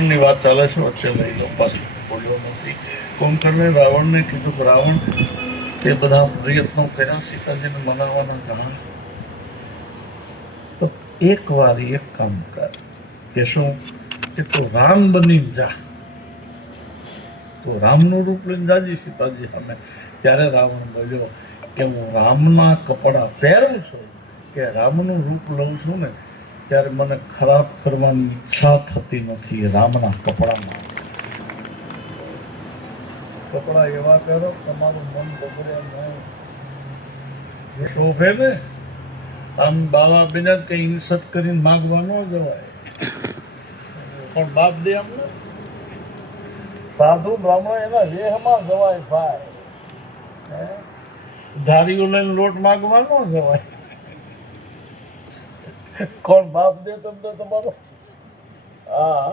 ની વાત ચાલે છે વચ્ચે લઈ લો, પાછું બોલ્યો નથી. કુંભકર્ણે રાવણને કીધું કે રાવણ તે બધા પ્રયત્નો કર્યા સીતાજીને મનાવવાના ઘણા, તો એક વાર એક કામ કર કે શું કે તું રામ બની જા, તું રામનું રૂપ લઈને જાજી સીતાજી સામે. ત્યારે રાવણ બોલ્યો કે હું રામના કપડા પહેરું છું કે રામનું રૂપ લઉં છું ને ત્યારે મને ખરાબ કરવાની ઈચ્છા થતી નથી. રામના કપડામાં કપડા એવા પહેરો તમારું મન બગડે નહીં, જે શોભે ને. આમ બાવા બિના કઈ ઇન્સર્ટ કરીને માગવા ન જવાય, પણ બાપ દે અમને સાધુ બ્રાહ્મણ એના વેહમાં જવાય ભાઈ. ધારીઓ લઈને લોટ માગવા ન જવાય. કોણ બાપ દે તમને તમારો? હા,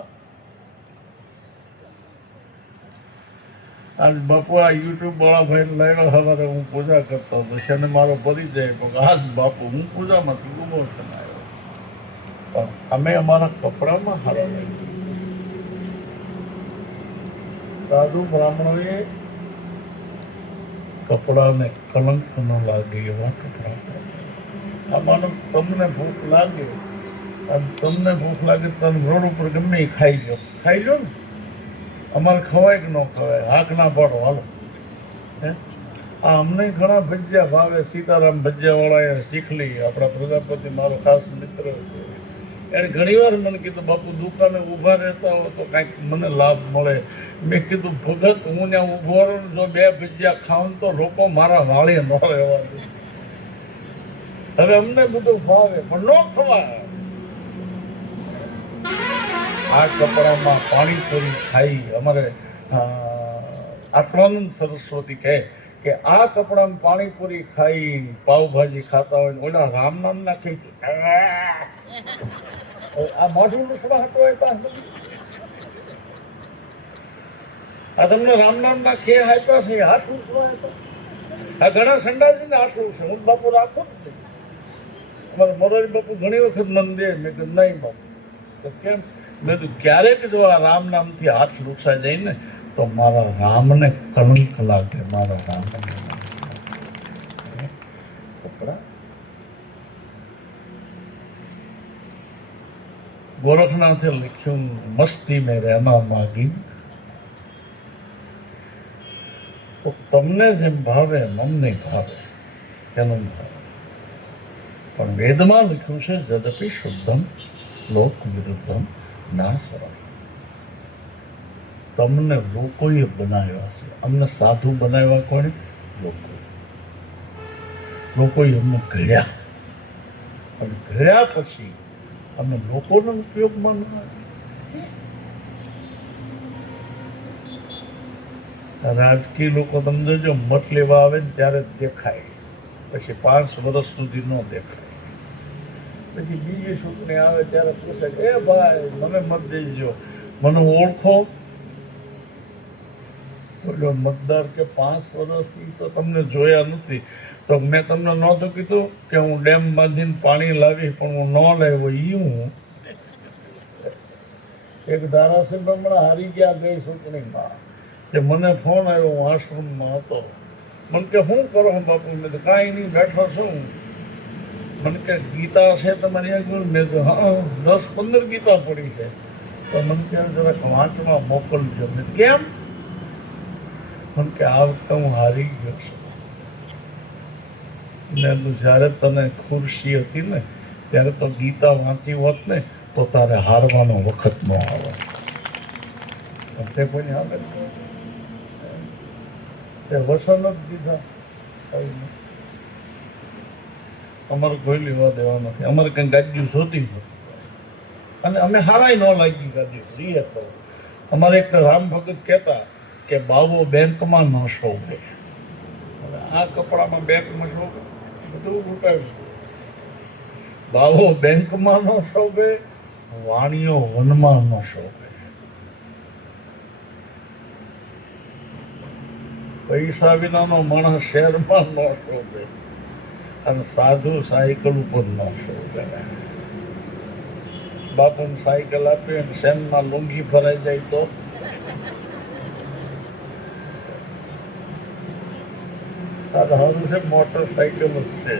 આજ બાપુ આ યુટ્યુબ વાળા ભાઈ લાવ્યા સવારે હું પૂજા કરતો હતો, છે મારો પરિચય આજ બાપુ હું પૂજામાંથી ઉભો થઈને આવ્યો, પણ અમે અમારા કપડામાં હારા નહીં. સાધુ બ્રાહ્મણોએ કપડાને કલંક ન લાગે એવા કપડા. આમાં તમને ભૂખ લાગે અને તમને ભૂખ લાગે તમે રોડ ઉપર ગમે એ ખાઈ લો ને. અમારે ખવાય કે ન ખવાય, હાક ના પાડો હાલો. અમને ઘણા ભજીયા ભાવે. સીતારામ ભજીયા વાળા શીખલી, આપણા પ્રજાપતિ મારો ખાસ મિત્ર છે, એને ઘણી વાર મને કીધું બાપુ દુકાને ઊભા રહેતા હો તો કાંઈક મને લાભ મળે. મેં કીધું ભગત હું ત્યાં ઊભો રહું, જો બે ભજીયા ખાઉં તો લોકો મારા વાળી ન રહેવા દે. હવે અમને બધું ભાવે પણ ન ખવાય. આ કપડામાં પાણીપુરી ખાઈ અમારે આત્માનંદ સરસ્વતી કહે કે આ કપડામાં પાણીપુરી ખાઈ પાવભાજી ખાતા હોય ને ઓલા રામ નામ ના ખાઈ આ મોઢું નુસડાહટ હોય પાસે. આ તમને રામ નામ ના ખે આપ્યા છે, હાથ નુસડા આપ્યા. આ ઘણા સંડાસી ને હાથ છે. હું બાપુ રાખો જ નહીં. અમારે મોરારી બાપુ ઘણી વખત મન દે. મેં કીધું નહીં બાપુ. તો કેમ? મેં તો ક્યારેક જો આ રામ નામથી હાથ લૂછાઈ જાય ને તો મારા રામને કલંક લાગે. મારા રામ કપડા. ગોરખનાથે લખ્યું મસ્તી મેં રહેના માગી. તો તમને જેમ ભાવે મમને ભાવે એનું ભાવે. પણ વેદમાં લખ્યું છે જદપી શુદ્ધમ લોક વિરુદ્ધમ ના સ્વરાય. તમને લોકોએ બનાવ્યા છે, અમને સાધુ બનાવ્યા કોણે? લોકોએ અમને ઘડ્યા, અને ઘડ્યા પછી અમે લોકોના ઉપયોગમાં ન આવ્યા. રાજકીય લોકો તમે જોજો મત લેવા આવે ને ત્યારે જ દેખાય, પછી 5 વર્ષ સુધી ન દેખાય. પછી બીજી ચૂંટણી આવે ત્યારે પૂછે કે એ ભાઈ મને મત દેજો, મને ઓળખો. બોલો મતદાર કે 5 વર્ષથી તો તમને જોયા નથી. તો મેં તમને નહોતું કીધું કે હું ડેમ બાંધીને પાણી લાવી પણ હું ન લાવ્યો. હું એક ધારાસભ્ય હમણાં હારી ગયા ગઈ ચૂંટણીમાં, કે મને ફોન આવ્યો, હું આશ્રમમાં હતો. મને કે શું કરો બાપુ? મેં તો કાંઈ નહીં, બેઠો છું. મને કે ગીતા છે તમારી આગળ? મેં તો હા 10-15 ગીતા પડી છે. તો મને કે જરાક વાંચમાં મોકલજો. મેં કેમ? મને કે આ વખતે હું હારી ગયો છું. મેં તો જ્યારે તને ખુરશી હતી ને ત્યારે તો ગીતા વાંચી હોત ને તો તારે હારવાનો વખત ન આવે. તે કોઈ આવે તે વસન જ દીધા. અમારે કોઈ લેવા દેવા નથી. અમારે કંઈ ગાડીઓ જોતી નથી અને અમે હારાય ન લાગી ગાડી જઈએ તો. અમારે એક રામ ભગત કહેતા કે બાવો બેંકમાં ન શોભે. આ કપડામાં બેંકમાં શોભે? બધું લૂંટાયું. બાવો બેંકમાં ન શોભે, વાણીઓ વનમાં ન શોભે. પૈસા વિનાનો માણસ શહેરમાં ન શોભે અને સાધુ સાયકલ ઉપર ન શોભે. બાપુને સાયકલ આપી અને શેનમાં લુંગી ભરાઈ જાય તો સારું છે, મોટરસાયકલ જ છે.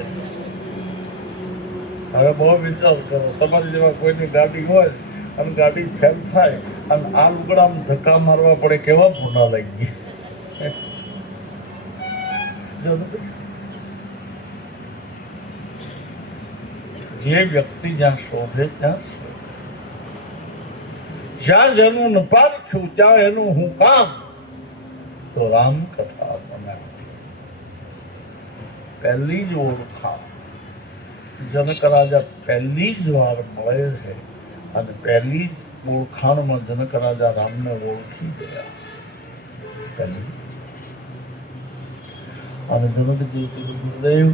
હવે બહુ વિચાર કરો, તમારી જેવા કોઈની ગાડી હોય અને ગાડી ફેલ થાય અને આ લુગડામાં ધક્કા મારવા પડે, કેવા ભૂના લાગી. જે વ્યક્તિ જ્યાં શોધે ત્યાં જ્યાં જેનું ન પારખ્યું ત્યાં એનું હું કામ, તો રામ કથા બનાવી. પહેલી જ ઓળખાણ જનક રાજા પહેલી જ વાર મળે છે અને પહેલી જ ઓળખાણમાં જનક રાજા રામને ઓળખી ગયા. અને જનકજી ગુરુદેવ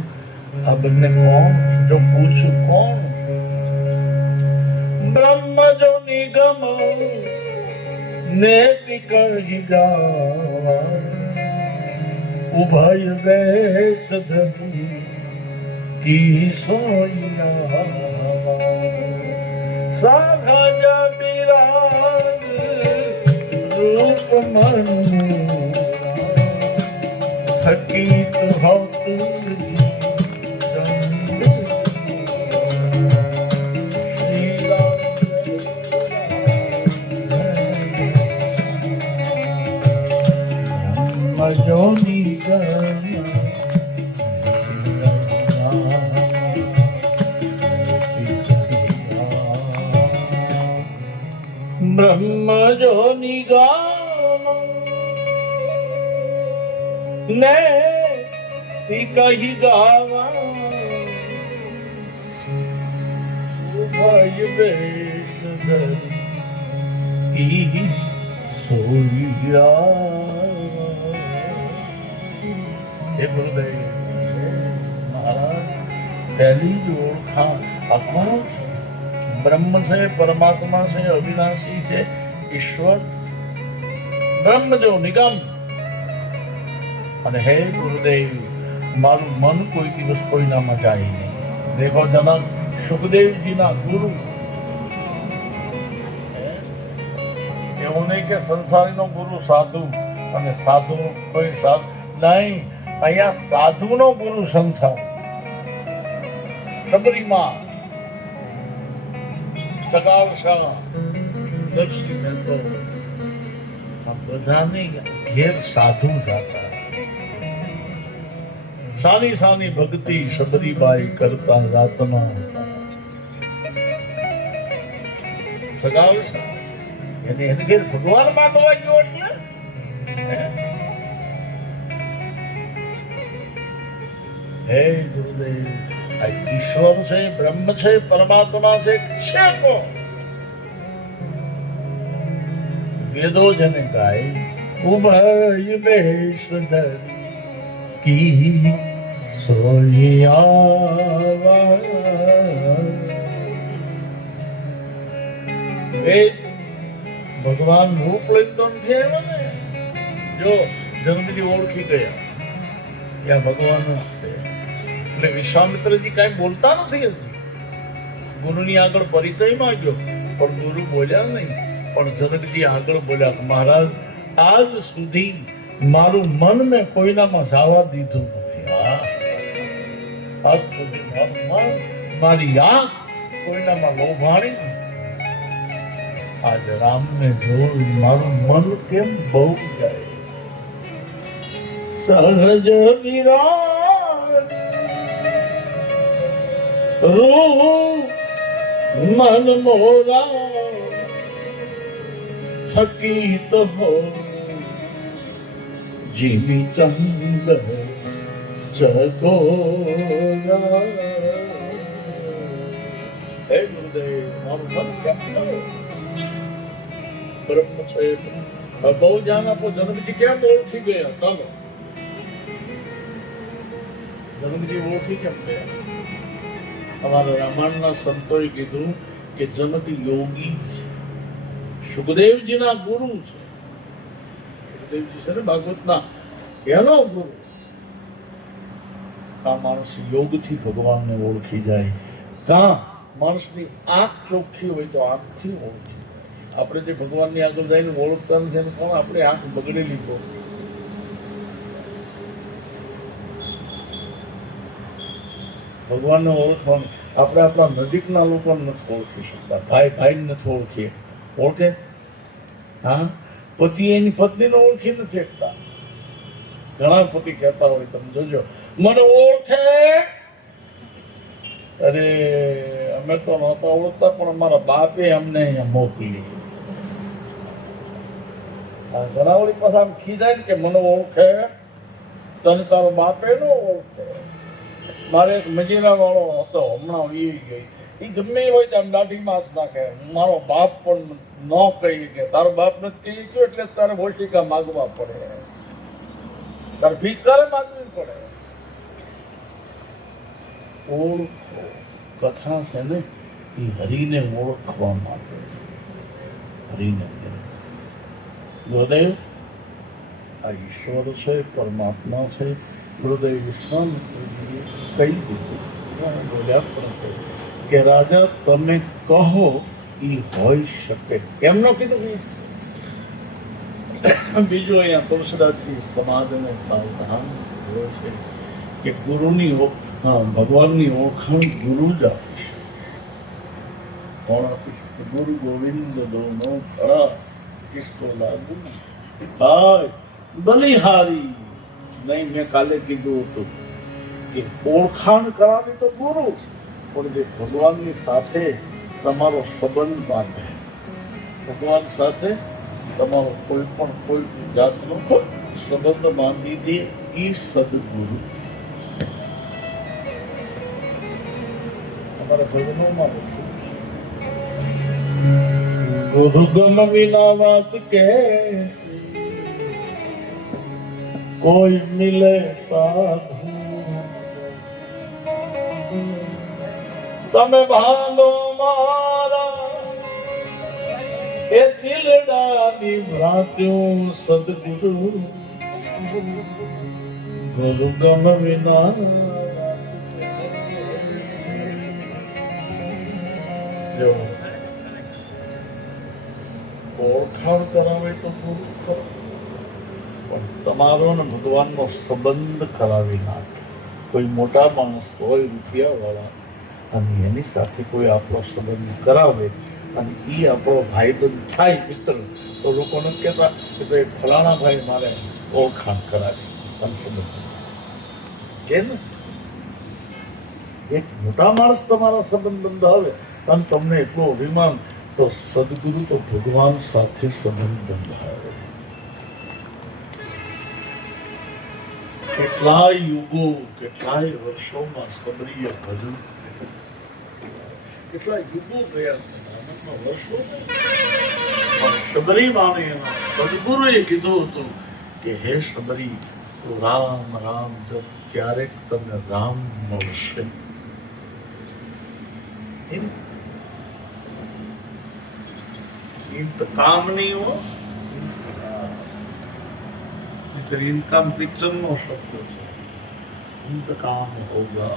આ બંને કોણ? જો પૂછું કોણ? બ્રહ્મ જો નિગમ નૈતિક ગાવા ઉભય વેશ ધરી કી સોયા સાઘજ બિરાજ રૂપ મન હકીત હોત જોની બ્રહ્મ જો નિગમ ને કહી ગાવા ઉભય વેશ ધરી સોયા. હે ગુરુદેવ મહારાજ, પહેલી જ ઓળખાણ આ કોણ છે? બ્રહ્મ છે, પરમાત્મા છે, અવિનાશી છે, ઈશ્વર. બ્રહ્મ જો નિગમ. અને હે ગુરુદેવ, મારું મન કોઈ દિવસ કોઈનામાં જાય નહીં. દેખો જનક, સુખદેવજીના ગુરુ એવું નહીં કે સંસારીનો ગુરુ સાધુ અને સાધુ કોઈ સાધુ નહીં. અહીંયા સાધુનો ગુરુ સંસાર. શબરીમાં સગાવ શાહ દર્શી મહેતો આ બધાને ઘેર સાધુ જાતા. સાની સાની ભક્તિ શબરીબાઈ કરતા રાતના સગાવ શાહ એને ઘેર ભગવાન માંગવા ગયો એટલે હે ગુરુદેવ, આ ઈશ્વર છે, બ્રહ્મ છે, પરમાત્મા છે, છે કોણ? વેદો જેને ગાય ઉભય વેશ ધરી કી સોયા. વેદ ભગવાન રૂપ લઈને તો નથી આવ્યા ને. જો જન્મથી ઓળખી ગયા ત્યાં ભગવાન જ છે. એટલે વિશ્વામિત્રજી કઈ બોલતા નથી. ગુરુની આગળ પરિચય માંગ્યો પણ ગુરુ બોલ્યા નહીં. પણ જનકજી આગળ બોલ્યા, મહારાજ આજ સુધી મારું મન મેં કોઈનામાં જવા દીધું નથી. આજ સુધી મારું મન, મારી આંખ કોઈનામાં લોભાણી. આજ રામને જોઈ મારું મન કેમ બહુ જાય. સહજ વિરાજ રૂપ મન મોરા થકીત હો જીવી ચંદ ચકોરા. હે ગુરુદેવ, મારું મન કેમ બ્રહ્મ છે. બહુ ધ્યાન આપો. જનકજી કેમ ઓળખી ગયા? ચાલો, જનકજી ઓળખી કેમ ગયા? અમારા રામાયણના સંતોએ કીધું કે જનક યોગી સુખદેવજીના ગુરુ છે. સુખદેવજી છે ને ભાગવતના એનો ગુરુ. આ માણસ યોગથી ભગવાનને ઓળખી જાય. કાં માણસની આંખ ચોખ્ખી હોય તો આંખથી ઓળખી. આપણે જે ભગવાનની આગળ જઈને ઓળખતા નથી એને કોણ આપણી આંખ બગડેલી તો ભગવાનને ઓળખવાનું. આપણે આપણા નજીકના લોકોને નથી ઓળખી શકતા. ભાઈ ભાઈને નથી ઓળખીએ. ઓળખે? હા, પતિ એની પત્નીને ઓળખી નથી શકતા. ઘણા પતિ કહેતા હોય, તમે જોજો, મને ઓળખે. અરે અમે તો નહોતા ઓળખતા પણ અમારા બાપે અમને અહીંયા મોકલી. ઘણા વળી પાછા આમ ખીજાય ને કે મને ઓળખે, તને તારો બાપે ન ઓળખે. મારે એક મજીરા વાળો હતો, હમણાં વી ગઈ. એ ગમે એ હોય તો આમ દાઢીમાં હાથ નાખે. મારો બાપ પણ ન કહી કે તારો બાપ નથી કહી ગયો એટલે તારે ભોટિકા માગવા પડે, તારે ભીખ માગવી પડે. ઓળખો. કથા છે ને એ હરિને ઓળખવા માટે. હરિને ગુરુદેવ આ ઈશ્વર છે, પરમાત્મા છે. ગુરુદેવ વિશ્વામિત્રજીએ કહી દીધું, બોલ્યા પણ છે કે રાજા તમે કહો એ હોઈ શકે. એમનો કીધું. બીજું અહીંયા તુલસીદાસજી સમાજને સાવધાન થયો છે કે ગુરુની ભગવાનની ઓળખાણ ગુરુ જ આપી શકે. કોણ આપી શકે? ગુરુ ગોવિંદ દોનો ખરા કિસકો લાગુ હાય બલિહારી. નહીં, મેં કાલે કીધું હતું કે ઓળખાણ કરાવી તો ગુરુ, પણ જે ભગવાનની સાથે તમારો સંબંધ બાંધે, ભગવાન સાથે તમારો કોઈ જાતનો સંબંધ બાંધી દે એ સદગુરુ. તમારા ભજનોમાં ગુરુ ગમ વિના વાત કેસી, કોઈ મિલે સાધુ. તમે ભાલો મારા એ દિલડાની ભ્રાત્યું સદગુરુ. ગુરુ ગમ વિના જો ઓળખાણ કરાવે તો ગુરુ કરો, પણ તમારો ને ભગવાનનો સંબંધ કરાવી નાખે. કોઈ મોટા માણસ હોય, રૂપિયા વાળા, અને એની સાથે કોઈ આપણો સંબંધ કરાવે અને એ આપણો ભાઈબંધ થાય, મિત્ર, તો લોકો નથી કહેતા કે ભાઈ ફલાણા ભાઈ મારે ઓળખાણ કરાવી અને સંબંધ કે ને. એક મોટા માણસ તમારા સંબંધ બંધાવે અને તમને એટલું અભિમાન, તો સદગુરુ તો ભગવાન સાથે સંબંધ બંધાવે. કેટલાય યુગો, કેટલાય વર્ષોમાં સબરીએ ભજન, કેટલા યુગો ગયા છે, વર્ષો. સબરી માને સદગુરુએ કીધું હતું કે હે સબરી, તું રામ રામ જપ, ક્યારેક તમને રામ મળશે. ઇંતકામ નહીં હો, ઇનકમ પિક્ચર નો શબ્દ છે. ઇંતકામ હોગા.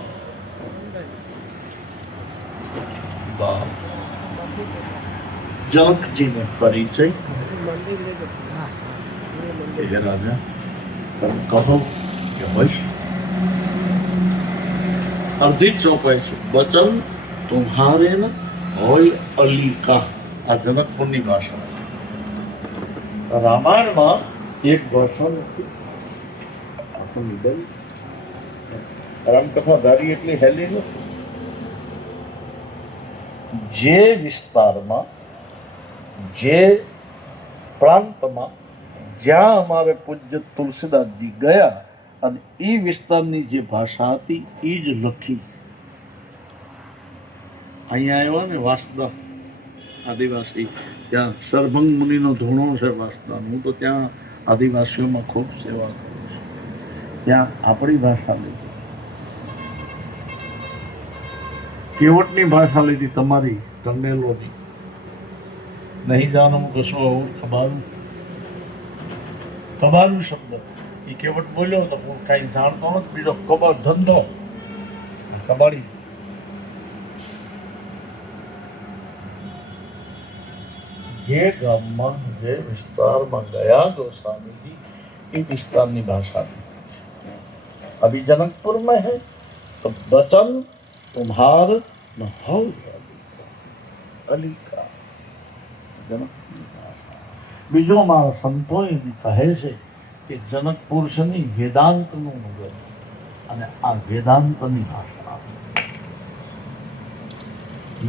जनक जी ने परिचय राजा तुम कहो कि वश अर्जित चौपाई से वचन तुम्हारे न होय अली का. आ जनकपुर ની ભાષા છે. રામાયણમાં એક ભાષા નથી. આપણને બહુ રામકથા ધારી એટલી હેલી નથી. જે વિસ્તારમાં, જે પ્રાંતમાં, જ્યાં અમારે પૂજ્ય તુલસીદાસજી ગયા અને એ વિસ્તારની જે ભાષા હતી એ જ લખી. અહીંયા આવ્યા ને વાંસદા આદિવાસી, ત્યાં સરભંગ મુનિનો ધૂણો છે વાંસદાનો. હું તો ત્યાં આદિવાસીઓમાં ખૂબ સેવા કરું છું. ત્યાં આપણી ભાષા લીધી, કેવટની ભાષા લીધી, તમારી ટંડેલોની. નહીં જાણો કશો આવું ખબારું, ખબારું શબ્દ એ કેવટ બોલ્યો તો કાંઈ જાણતો નથી. બીજો કબર ધંધો, કબાડી. જે ગામમાં જે વિસ્તારમાં ગયા गोस्वामी जी विस्तार की भाषा अभी जनकपुर में है तो वचन तुम्हार न हो अली का जनक बीजो मारा संतो एम कहे છે કે જનકપુર છે ને વેદાંતનું નગર અને આ વેદાંતની ભાષા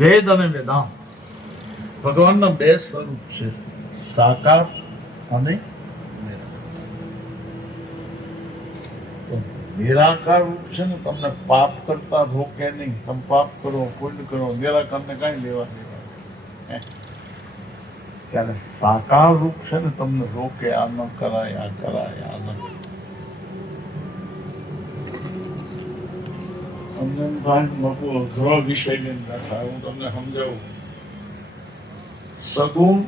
વેદ અને વેદાંત ભગવાનના બે સ્વરૂપ છે સાકાર અને નિરાકાર રૂપ છે ને તમને પાપ કરતા રોકે નહીં. તમે પાપ કરો પુણ્ય કરો નિરાકારને કાંઈ લેવા દેવા. ત્યારે સાકાર રૂપ છે ને તમને રોકે આ ન કરાય આ કરાય આ ન અમને ગ્રહ વિષયની અંદર હું તમને સમજાવું. સગુણ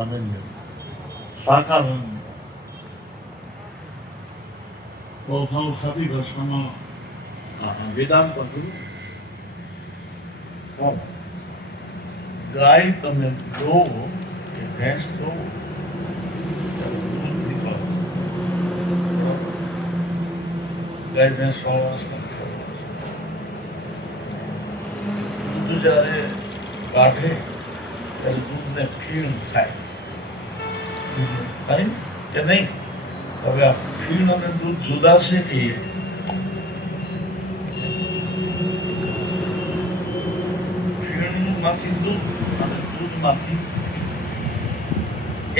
અને સાકાર તો સાદી ભાષામાં વેદાંત ગાય તમે દો કે ભેંસ દો ગાય ભેંસ દૂધ જ્યારે કાઢે ત્યારે દૂધને ખીણ થાય થાય કે નહીં. હવે આ ખીણ અને દૂધ જુદા છે કે ખીણમાંથી દૂધ અને દૂધમાંથી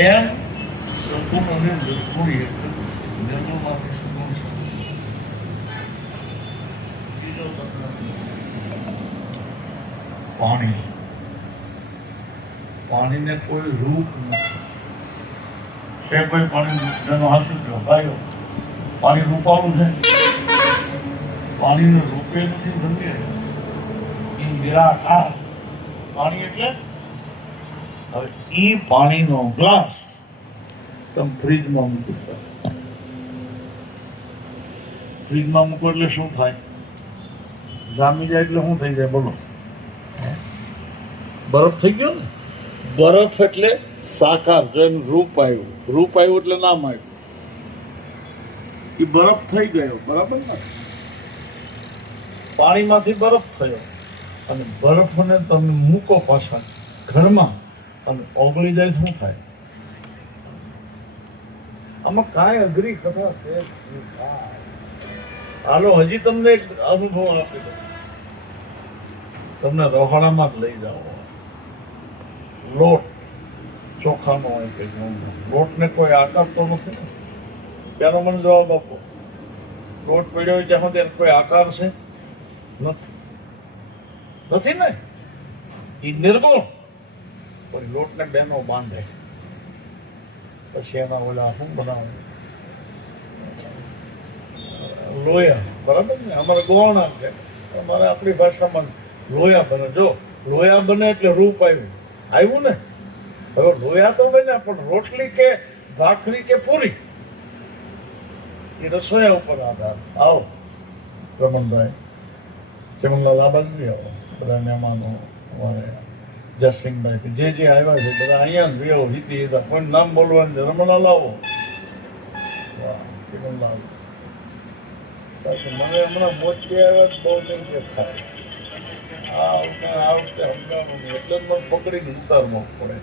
એમ સગુણ અને નિર્ગુણ એક નિર્ગુણમાંથી સગુણ બીજો પાણી પાણીને કોઈ રૂપ નથી. કોઈ પાણી જેનો હાસુ થયો ભાઈઓ પાણી રૂપાળું છે પાણીને રૂપે નથી સમજે એ નિરાકાર પાણી એટલે હવે એ પાણીનો ગ્લાસ તમે ફ્રીજમાં મૂકો ફ્રીજમાં મૂકો એટલે શું થાય જામી જાય એટલે શું થઈ જાય બોલો બરફ થઈ ગયો ને બરફ એટલે સાકાર જો એનું રૂપ આવ્યું એટલે નામ આવ્યું એ બરફ થઈ ગયો બરાબર ને પાણીમાંથી બરફ થયો અને બરફને તમે મૂકો પાછા ઘરમાં અને ઓગળી જાય શું થાય. આમાં કાંઈ અઘરી કથા છે હાલો હજી તમને એક અનુભવ આપી દો. તમને રહોડામાં જ લઈ જાઓ. લોટ ચોખાનો હોય કે લોટને કોઈ આકાર તો નથી ને ત્યાંનો મને જવાબ આપો. લોટ પડ્યો હોય ત્યાં સુધી કોઈ આકાર છે નથી ને એ નિર્ગુણ. કોઈ લોટને બેનો બાંધે પછી એના ઓલા શું બનાવે લોયા બરાબર ને અમારે ગોવાણા છે અમારે આપણી ભાષામાં લોયા બને. જો લોયા બને એટલે રૂપ આવ્યું ને. હવે લોયા તો બને પણ રોટલી કે ભાખરી કે પૂરી એ રસોયા ઉપર આધાર. આવો રમણભાઈ ચમનલાલ આ બાજુ આવો બધા મહેમાનો અમારે જસસિંહભાઈ જે આવ્યા છે બધા અહીંયા જ રહ્યો હિતી કોઈ નામ બોલવાનું રમણલાલ આવો ચમનલાલ મને હમણાં મોચી આવ્યા બહુ નહીં દેખાય આ વખતે સમજાવવાનું એટલે જ મને પકડીને ઉતારવું પડે.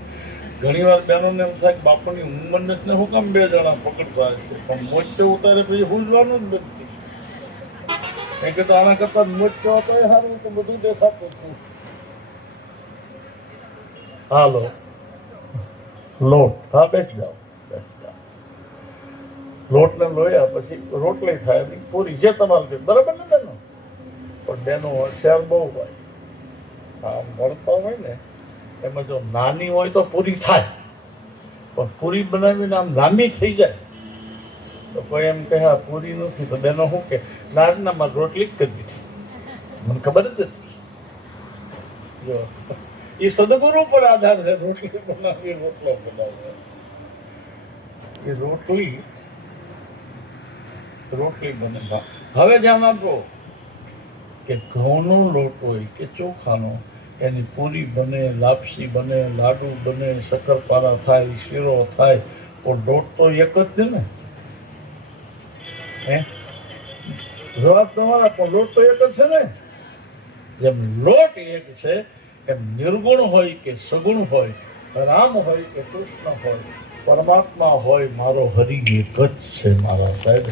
ઘણી વાર બહેનોને એમ થાય કે બાપુની ઉંમર નથી હું કામ બે જણા પકડતા હશે પણ મોચે ઉતારે પછી પૂછવાનું જ નથી. એ કે તો આના કરતા મોચો હતો એ સારું તો બધું દેખાતું હતું. હાલો લોટ હા બેસી જાઓ લોટને લોયા પછી રોટલી થાય પૂરી જે તમારે બરાબર ને બેનો. પણ બેનો હોશિયાર બહુ હોય આ મળતા હોય ને એમાં જો નાની હોય તો પૂરી થાય પણ પૂરી બનાવીને આમ લાંબી થઈ જાય તો કોઈ એમ કહે આ પૂરી નથી તો બેનો શું કે નાનામાં રોટલી જ કરી દીધી મને ખબર જ હતી. જો એ સદગુરુ પર આધાર છે. રોટલી બનાવી રોટલો બનાવે એ રોટલી બને. હવે ધ્યાન આપો કે ઘઉંનો લોટ હોય કે ચોખાનો એની પૂરી બને, લાપસી બને, લાડુ બને, શક્કરપારા થાય, શીરો થાય, પણ લોટ તો એક જ છે ને. હે જવાબ તમારા, પણ લોટ તો એક જ છે ને. જેમ લોટ એક છે એમ નિર્ગુણ હોય કે સગુણ હોય, રામ હોય કે કૃષ્ણ હોય, પરમાત્મા હોય, મારો હરિ એક જ છે મારા સાહેબ.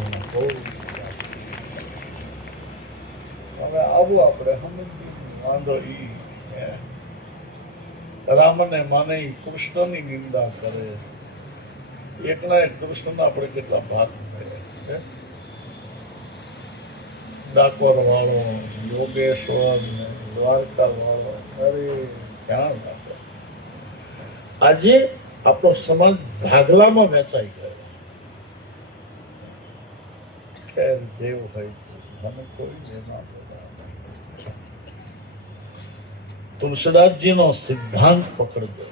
હવે આવું આપણે સમજી વાંધો ઈ રામને માને કૃષ્ણની નિંદા કરે છે. એકના એક કૃષ્ણના આપણે કેટલા ભાગ છે. ડાકોર વાળો, યોગેશ્વર, દ્વારકા વાળો, અરે ક્યાં ડાકોર. આજે આપણો સમાજ ભાગલામાં વેચાઈ ગયો. ખેર દેવ હોય મને કોઈ જેમાં તુલસીદાસજીનો સિદ્ધાંત પકડજો.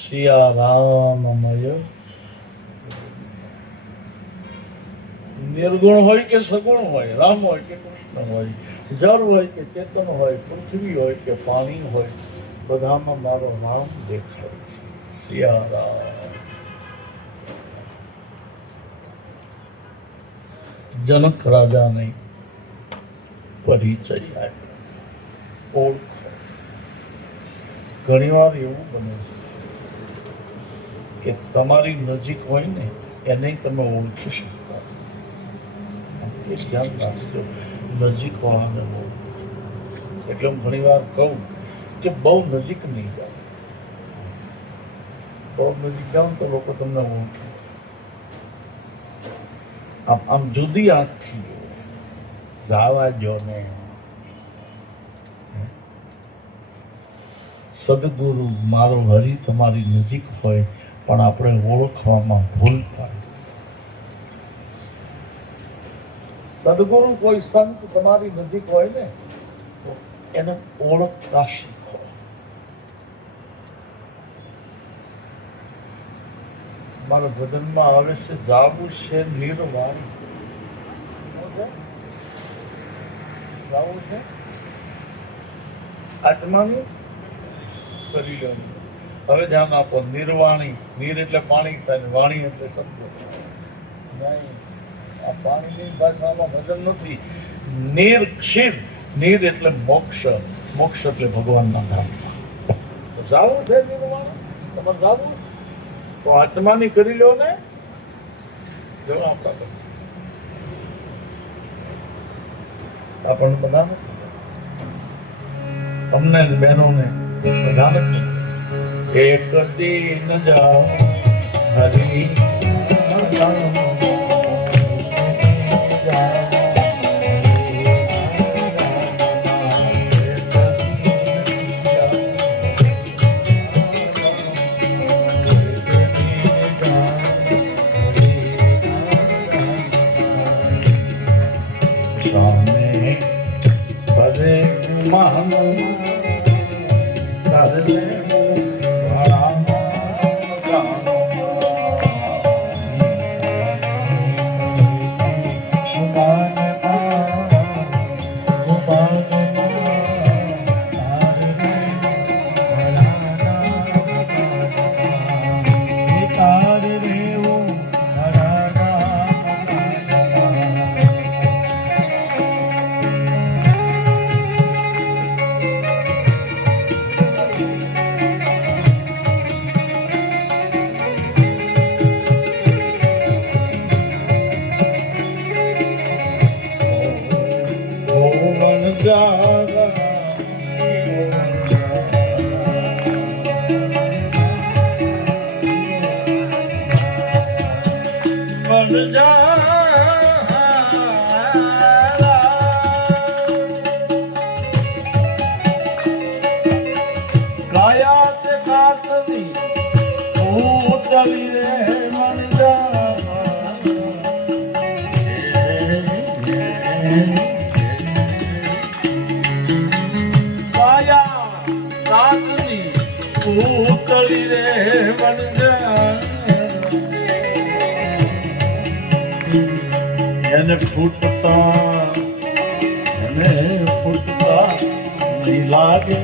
સિયા રામમય, નિર્ગુણ હોય કે સગુણ હોય, રામ હોય કે કૃષ્ણ હોય, જળ હોય કે ચેતન હોય, પૃથ્વી હોય કે પાણી હોય, બધામાં મારો નામ દેખાય છે. સિયા રામ. જનક રાજાને પરિચય આપ્યો, ઓળખો. ઘણી વાર એવું બને છે કે તમારી નજીક હોય ને એને તમે ઓળખી શકતા. એ ધ્યાન રાખજો, નજીક વાળાને ઓળખો. એટલે હું ઘણી વાર કહું કે બહુ નજીક નહીં જાઓ. બહુ નજીક જાઓ તો લોકો તમને ઓળખે. આમ જુદી આંખથી ગાવા જો ને. સદગુરુ મારો હરિ તમારી નજીક હોય પણ આપણે ઓળખવામાં ભૂલ પાડી. સદગુરુ કોઈ સંત તમારી નજીક હોય ને એને ઓળખતા શીખો. મારા ભજનમાં આવે છે જાવું છે નિર્વાણી. જાવું છે આત્માની કરી લેવું. હવે ધ્યાન આપો, નિર્વાણી. નીર એટલે પાણી થાય, વાણી એટલે શબ્દ. નહીં, આ પાણીની ભાષામાં ભજન નથી. નીર ક્ષીર. નીર એટલે મોક્ષ, મોક્ષ એટલે ભગવાનના ધામમાં. જાવું છે નિર્વાણ, તમારે જાવું તો આત્માની કરી લો ને. જો આપણા આપણને બધાને, તમને બહેનોને બધાને એક દિન જાઓ હરી એને ફૂટતા લાગે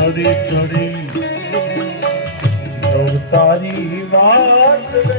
ચડી ચડી તારી વાત રે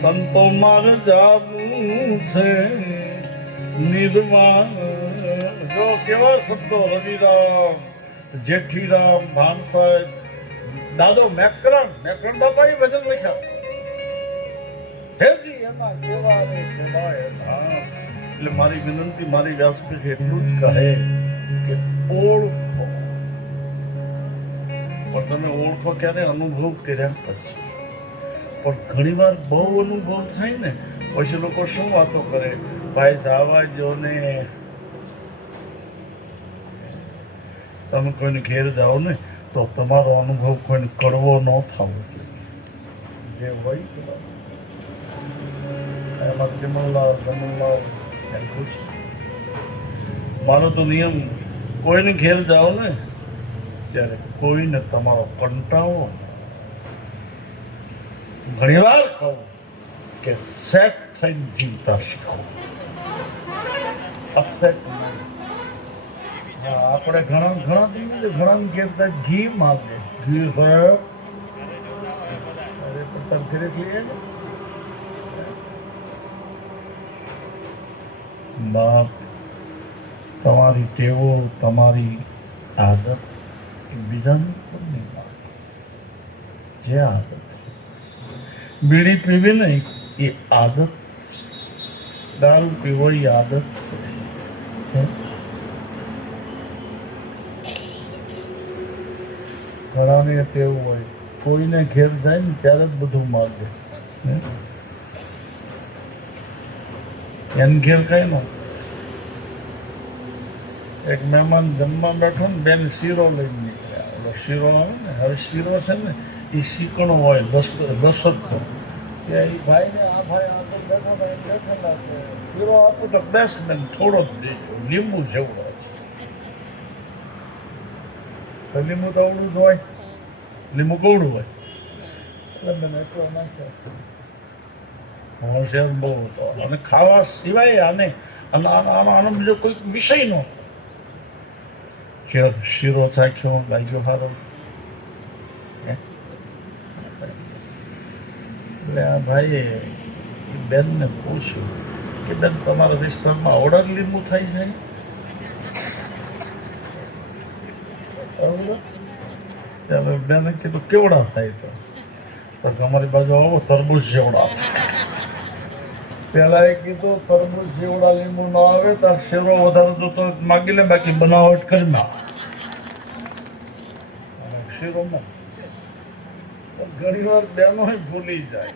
સંતો મારે જાવું છે નિર્માણ. જો કેવા શબ્દો રવિરામ, જેઠીરામ, ભાનસાહેબ, દાદો મેકરણ બાપાએ ભજન લખ્યા. હેજી એના કેવા રે કેવા એના. એટલે મારી વિનંતી મારી વ્યાસપીઠ એટલું જ કહે કે ઓળખો, પણ તમે ઓળખો ક્યારે અનુભવ કર્યા પછી. પણ ઘણી વાર બહુ અનુભવ થાય ને પછી લોકો શું વાતો કરે, ભાઈ જાવા જો ને, તમે કોઈને ઘેર જાઓ ને તો તમારો અનુભવ કોઈને કડવો ન થવો જે હોય એમાં જમણલાવ એમ ખુશ. મારો તો નિયમ, કોઈને ઘેર જાઓ ને ત્યારે કોઈને તમારો કંટાળો. ઘણી વાર કહું કે સેટ થઈને જીવતા શીખો, અપસેટ નહીં. આપણે ઘણા ઘણા કહેતા ઘી માગે, ઘી સાહેબ અરે પણ સિરિયસલી બાપ, તમારી ટેવો, તમારી આદત બીજાનું પણ નહીં માગતો. જે આદત બીડી પીવી નહીં એ આદત, દારૂ પીવો એ આદત છે. ઘણાને ટેવું હોય, કોઈને ઘેર જાય ને ત્યારે જ બધું માગે. એને ઘેર કઈ ન. એક મહેમાન જમવા બેઠો ને, બેન શીરો લઈને નીકળ્યા. ઓલો શીરો આવે ને, હવે શીરો છે ને એ શીકણો હોય, દસત ભાઈ ને આ ભાઈ આ તો બેઠેલા છે, શીરો આપું તો બેસ્ટ બેન થોડો જ દેજો, લીંબુ જેવડો છે. લીંબુ તો અવડું જ હોય, લીંબુ કવડું હોય એટલે બેન એટલો નાખ્યો. હોશિયાર બહુ હતો. અને ખાવા સિવાય આને આનો બીજો કોઈ વિષય નો. શીરો ચાખ્યો, લાગ્યો સારો. એટલે આ ભાઈએ બેનને પૂછ્યું કે બેન તમારા વિસ્તારમાં આવડા લીંબુ થાય છે? બરાબર. ત્યારે બેને કીધું કેવડા થાય તો અમારી બાજુ આવો તરબૂચ જેવડા થાય. પેલા એ કીધું તરબૂચ જેવડા લીંબુ ન આવે તાર શેરો વધારે તો માગી લે, બાકી બનાવટ કરી નાખ. શેરોમાં ઘણી વાર બેનો ભૂલી જાય.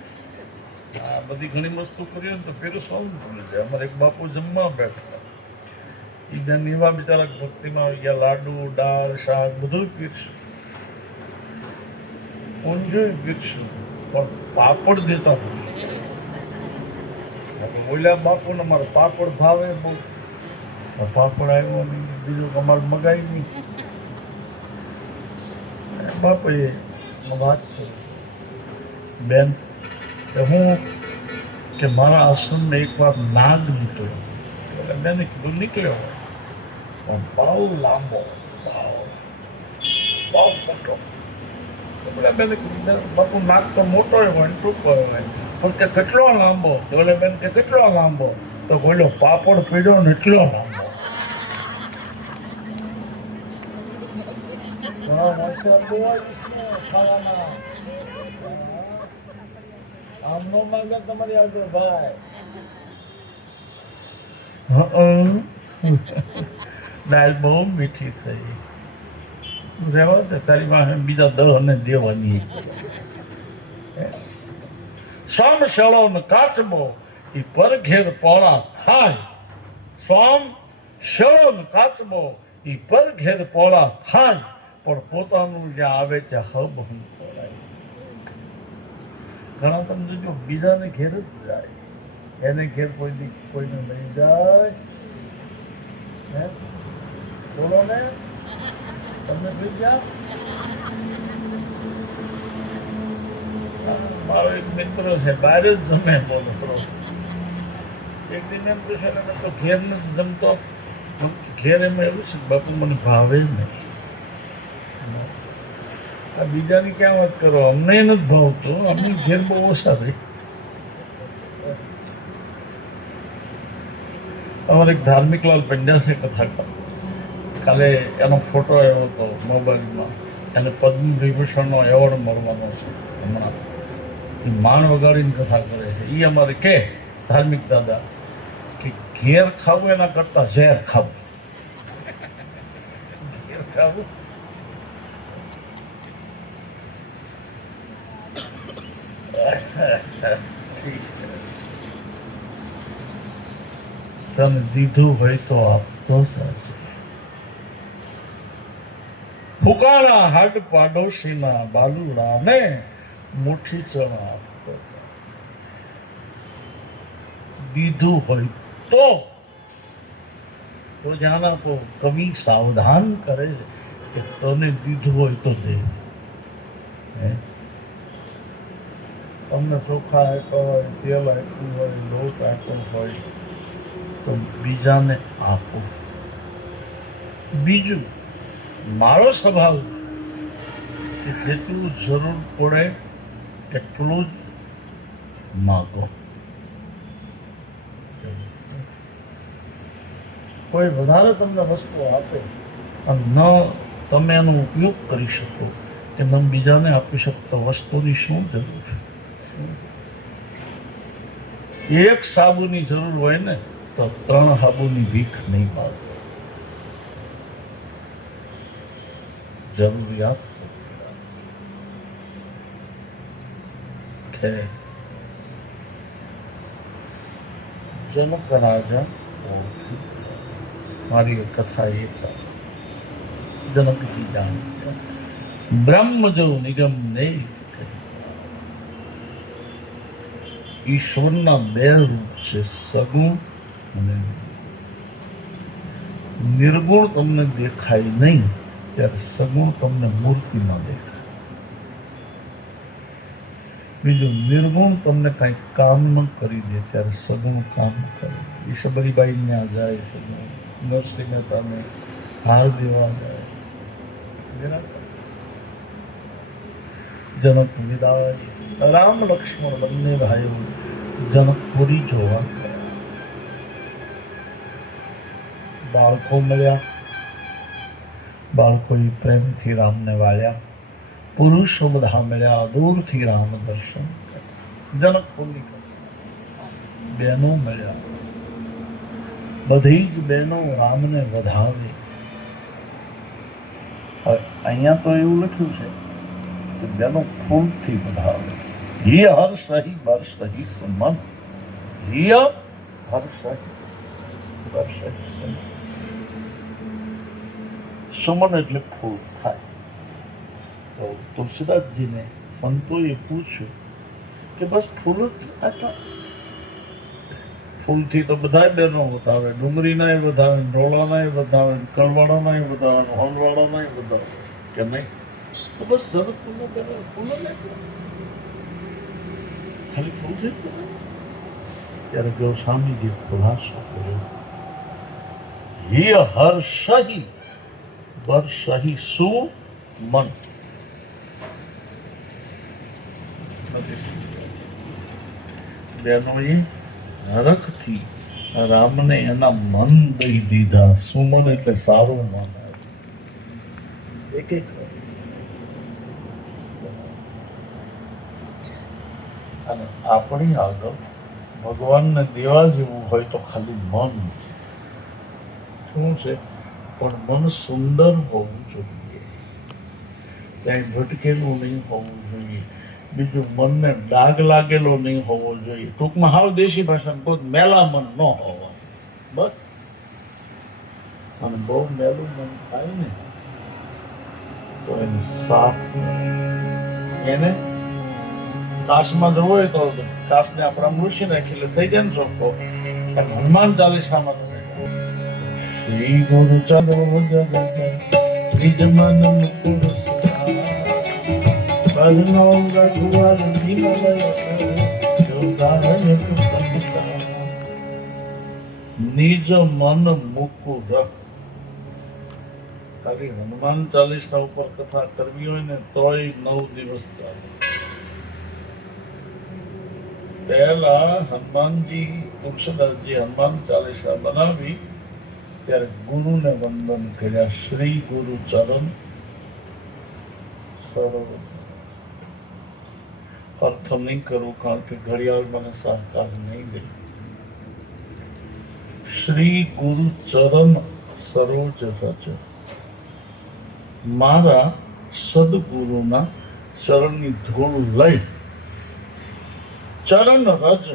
આ બધી ઘણી વસ્તુ કરીએ ને તો પીરસવાનું ભૂલી જાય. અમારે એક બાપુ જમવા બેઠા, એ બેન એવા બિચારા ભક્તિમાં આવી ગયા, લાડુ દાળ શાક બધું પીરસ્યું, ઊંધિયું પીરસ્યું, પણ પાપડ દેતા ભૂલી. બોલ્યા બાપુ ને મારે પાપડ ભાવે બહુ. પાપડ આવ્યો નહીં, બીજું અમારે મગાવી નહીં. બાપુએ વાત છે બેન કે હું કે મારા આશ્રમને એકવાર નાગ નીકળ્યો. એટલે બેને કીધું નીકળ્યો પણ બહુ લાંબો, બહુ મોટો. બેને કીધું બાપુ નાગ તો મોટો હોય ને ટૂંકો હોય, પણ કે કેટલો લાંબો? તો બેન કે કેટલો લાંબો? તો બોલ્યો પાપડ પીડ્યો ને એટલો લાંબો. આમ નો માંગે તમારી આગળ ભાઈ. દાળ બહુ મીઠી થઈ, રહેવા દે, તારી પાસે બીજા 10 ને દેવાની. સોમ શેળો ને કાચબો એ પર ઘેર પોળા થાય. સોમ શેળો ને કાચબો એ પર ઘેર પોળા થાય, પણ પોતાનું જ્યાં આવે ત્યાં હબ હું પોળાય. ઘણા તમે જોજો બીજાને ઘેર જ જાય, એને ઘેર કોઈને નહીં જાય. બોલો ને તમને શું ગયા? મારો એક મિત્ર છે, બહાર જ જમે. બોલો એક દિન એમ પૂછે તો ઘેર નથી જમતો. ઘેર એમાં એવું છે બાપુ મને ભાવે જ નહીં. આ બીજાની ક્યાં વાત કરો, અમને નથી ભાવતું, અમને ઘેર બહુ ઓછા થઈ. અમારે એક ધાર્મિક લાલ પંડ્યા છે કથા કરતો, કાલે એનો ફોટો આવ્યો હતો મોબાઈલમાં. એને પદ્મ વિભૂષણનો એવોર્ડ મળવાનો છે હમણાં. માન વગાડીને કથા કરે છે. એ અમારે કે ધાર્મિક દાદા કે ઘેર ખાવું એના કરતા ઝેર ખાવું. ઘેર ખાવું તમે દીધું હોય તો આપતો સાચું. ફુકાણા હાડ પાડોશીના બાલુડાને મુઠ્ઠી ચણા આપતો. દીધું હોય તો જાના તો કવિ સાવધાન કરે છે કે તને દીધું હોય તો દે. તમને ચોખા આપ્યા હોય, તેલ આપ્યું હોય, લોટ આપ્યો હોય તો બીજાને આપો. બીજું મારો સ્વભાવ કે જેટલું જરૂર પડે એટલું જ માગો. કોઈ વધારે તમને વસ્તુ આપે અને ન તમે એનો ઉપયોગ કરી શકો કે તમે બીજાને આપી શકતો વસ્તુની શું જરૂર છે? એક સાબુની જરૂર હોય ને તો 3 સાબુની ભીખ નહીં માગો. જરૂરિયાત છે. જનક રાજા મારી કથા એ ચાલે. જનકજી જાણ બ્રહ્મ જો નિગમ નહીં. ઈશ્વરના 2 રૂપ છે, સગુણ અને નિર્ગુણ. તમને દેખાય નહીં ત્યારે સગુણ તમને મૂર્તિમાં દેખાય. બીજું નિર્ગુણ તમને કઈ કામ ન કરી દે ત્યારે સગુણ કામ કરે. એ શબરીબાઈ ત્યાં જાય છે, નરસિંહ મહેતાને હાર દેવા જાય. જનક વિદાય. રામ લક્ષ્મણ બંને ભાઈઓ જનકપુરી જોવા ગયા. બાળકો મળ્યા. બાળકોએ પ્રેમથી રામને વાળ્યા, પુરુષો બધા મળ્યા, દૂરથી રામ દર્શન જનકપુરની બહેનો મળ્યા, બધી જ બહેનો રામને વધાવે. અહીંયા તો એવું લખ્યું છે કે બહેનો ફૂલથી વધાવે. હિય હર્ષહી બર્ષહી સુમન, હિય હર્ષહી બર્ષહી સુમન. સુમન એટલે ફૂલ થાય. તો તુલસીદાસજીને સંતોએ પૂછ્યું કે બસ ફૂલ જ આટલા? ફૂલથી તો બધા બહેનો વધાવે, ડુંગળીનાય વધાવે, ઢોલાનાય વધાવે, કરવાળાનાય વધાવે, હોલવાળાનાય વધાવે, કે નહીં? તો બસ જગતપુરના બહેનો ફૂલ જ એટલા? ખાલી ફૂલથી જ બધા? ત્યારે ગોસ્વામીજીએ ખુલાસો કર્યો, હિય હર્ષહી બર્ષહી સુમન. બહેનોએ હરખથી રામને એના મન દઈ દીધા. સુમન એટલે સારું મન. એક એક અને આપણી આગળ ભગવાનને દેવા જેવું હોય તો ખાલી મન છે. શું છે? પણ મન સુંદર હોવું જોઈએ, ક્યાંય ભટકેલું નહીં હોવું જોઈએ. બીજું, મનને ડાઘ લાગેલો નહીં હોવો જોઈએ. ટૂંકમાં હાવ દેશી ભાષામાં કહું, મેલા મન ન હોવા બસ. અને બહુ મેલું મન થાય ને તો એને સાફ, એને કાશમાં જવું હોય તો કાશને આપણા મૂછી નાખી એટલે થઈ જાય ને ચોખ્ખો. હનુમાન ચાલીસામાં શ્રી ગુરુ ચંદ્ર નિજ મન મુકુર નિજ મન મુકુર. ખાલી હનુમાન ચાલીસા ઉપર કથા કરવી હોય ને તોય 9 દિવસ ચાલે. પહેલા હનુમાનજી, તુલસીદાસજી હનુમાન ચાલીસા બનાવી ત્યારે ગુરુને વંદન કર્યા. શ્રી ગુરુ ચરણ સરોવર. અર્થ નહીં કરું કારણ કે ઘડિયાળ મને સહકાર નહીં દે. શ્રી ગુરુ ચરણ સરોજ રચ. મારા સદગુરુના ચરણની ધૂળ લઈ ચરણ રજ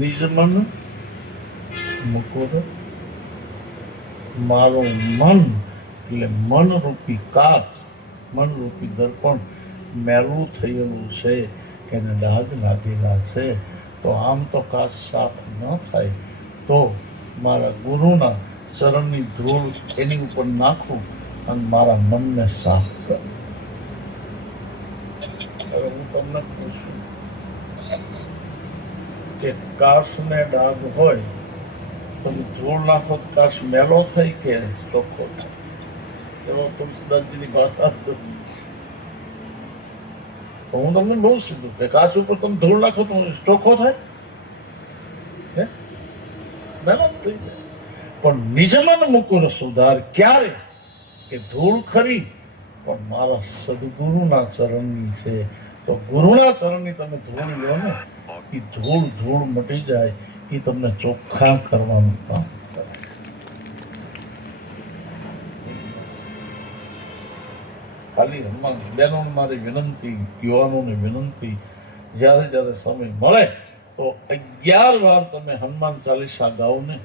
નિજ મન મુકુર. મારું મન એટલે મનરૂપી કાચ, મનરૂપી દર્પણ મેલું થયેલું છે, એને ડાઘ લાગેલા છે. તો આમ તો કાચ સાફ ન થાય તો મારા ગુરુના ચરણની ધૂળ એની ઉપર નાખું અને મારા મનને સાફ કરું. હવે હું તમને પૂછું કે કાશને ડાઘ હોય તમે ધૂળ નાખો તો કાશ મેલો થાય કે ચોખ્ખો થાય? એવો તુલસીદાસજીની ભાષા. હું તમને બહુ સીધું કે કાશ ઉપર તમે ધૂળ નાખો તો ચોખ્ખો થાય? મેલો થઈ જાય. પણ નિજમન મુકુર સુધાર. ક્યારે? કે ધૂળ ખરી પણ મારા સદગુરુના ચરણની છે. તો ગુરુના ચરણની તમે ધૂળ લો ને, એ ધૂળ મટી જાય. એ તમને ચોખ્ખા કરવાનું કામ કરે. ખાલી હનુમાન બહેનોને મારી વિનંતી, યુવાનોને વિનંતી, જ્યારે જ્યારે સમય મળે તો 11 વાર તમે હનુમાન ચાલીસા ગાઓ ને,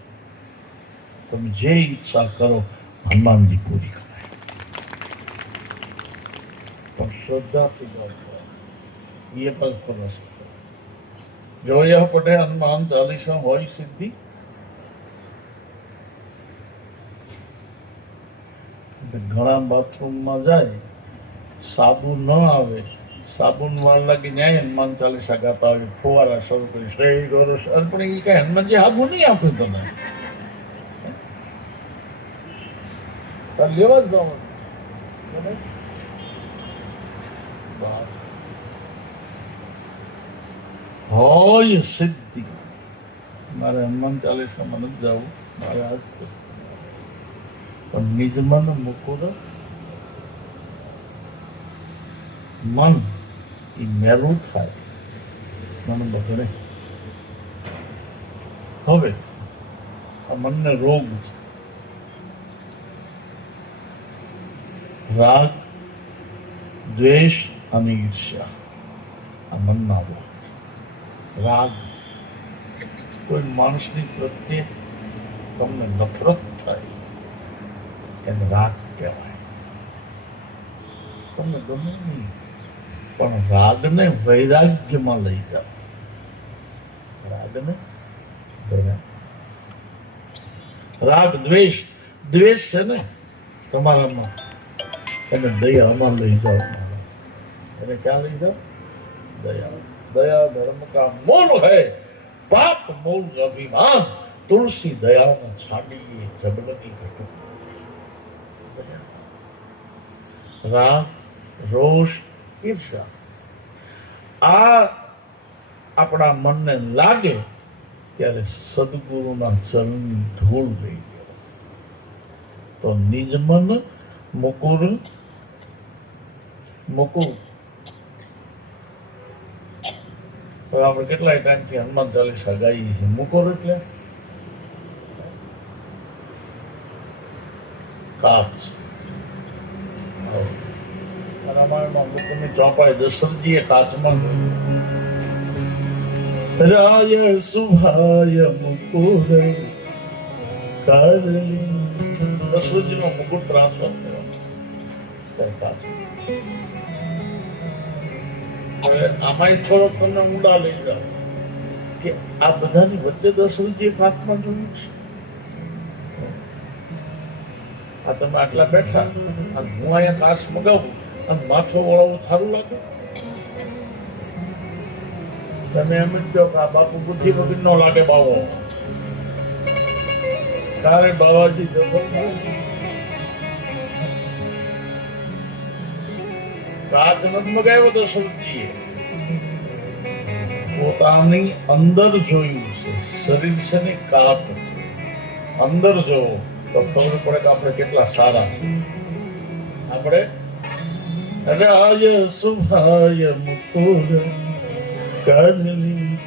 તમે જે ઈચ્છા કરો હનુમાનજી પૂરી કરે. પણ શ્રદ્ધાથી ગાઓ, એ પણ ફરસ. જો यह पढ़े हनुमान चालीसा હોય સિદ્ધિ. ઘણા બાથરૂમમાં જાય, સાબુ ન આવે, સાબુન વાર લાગી ન્યાય હનુમાન ચાલીસા ગાતા આવે, ફુવારા શરૂ કરી શ્રી ગુરુ. પણ એ કઈ હનુમાનજી સાબુ નહીં આપે તમે, લેવા જ જવાનું હોય સિદ્ધિ. મારે હનુમાન ચાલીસામાં નથી જવું, મારે આજ પણ નિજ મન મુકુર મન એ મેલું થાય, મન બગડે. હવે આ મનને રોગ છે, રાગ, દ્વેષ અને ઈર્ષ્યા. આ મનના રોગ. રાગ, કોઈ માણસની પ્રત્યે તમને નફરત થાય એને રાગ કહેવાય. તમને ગમે નહીં પણ રાગને વૈરાગ્યમાં લઈ જાઓ. રાગને રાગ, દ્વેષ, દ્વેષ છે ને તમારામાં, તમે દયામાં લઈ જાઓ. એને ક્યાં લઈ જાઓ? દયા. दया धर्म का मूल है, पाप मूल अभिमान, तुलसी दया न छाड़ी जबड़नी घटो. राग, रोष, ईर्षा આ આપણા મનને લાગે ત્યારે સદગુરુના ચરણની ધૂળ લઈ ગયો તો નિજ મન મુકુર મુકુર. હવે આપણે કેટલાય ટાઈમથી હનુમાન ચાલીસા ગાઈએ છીએ. મુકુર એટલે કાચ. રામાયણમાં મુકુરની ચોપાઈ દશરથજીએ કાચમાં રાય સુભાય મુકુર કરલી. દશરથજીનો મુકુટ ટ્રાન્સફર થયો કાચ. હવે આમાં થોડો તમને ઊંડા લઈ જાઓ કે આ બધાની વચ્ચે દશરથજીએ કાચમાં જોયું છે. આ તમે આટલા બેઠા અને હું અહીંયા કાચ મગાવું અને માથો વળાવું સારું લાગે? તમે એમ જ કહો કે આ બાપુ બુદ્ધિ વગર નો લાગે બાવો. તારે બાવાજી કાચ નથી મગાવ્યો દશરથજીએ, પોતાની અંદર જોયું છે. શરીર છે ને કાચ છે, અંદર જોવો તો ખબર પડે કે આપણે કેટલા સારા છે. આપણે રાય સુભાય મુકુર કરલી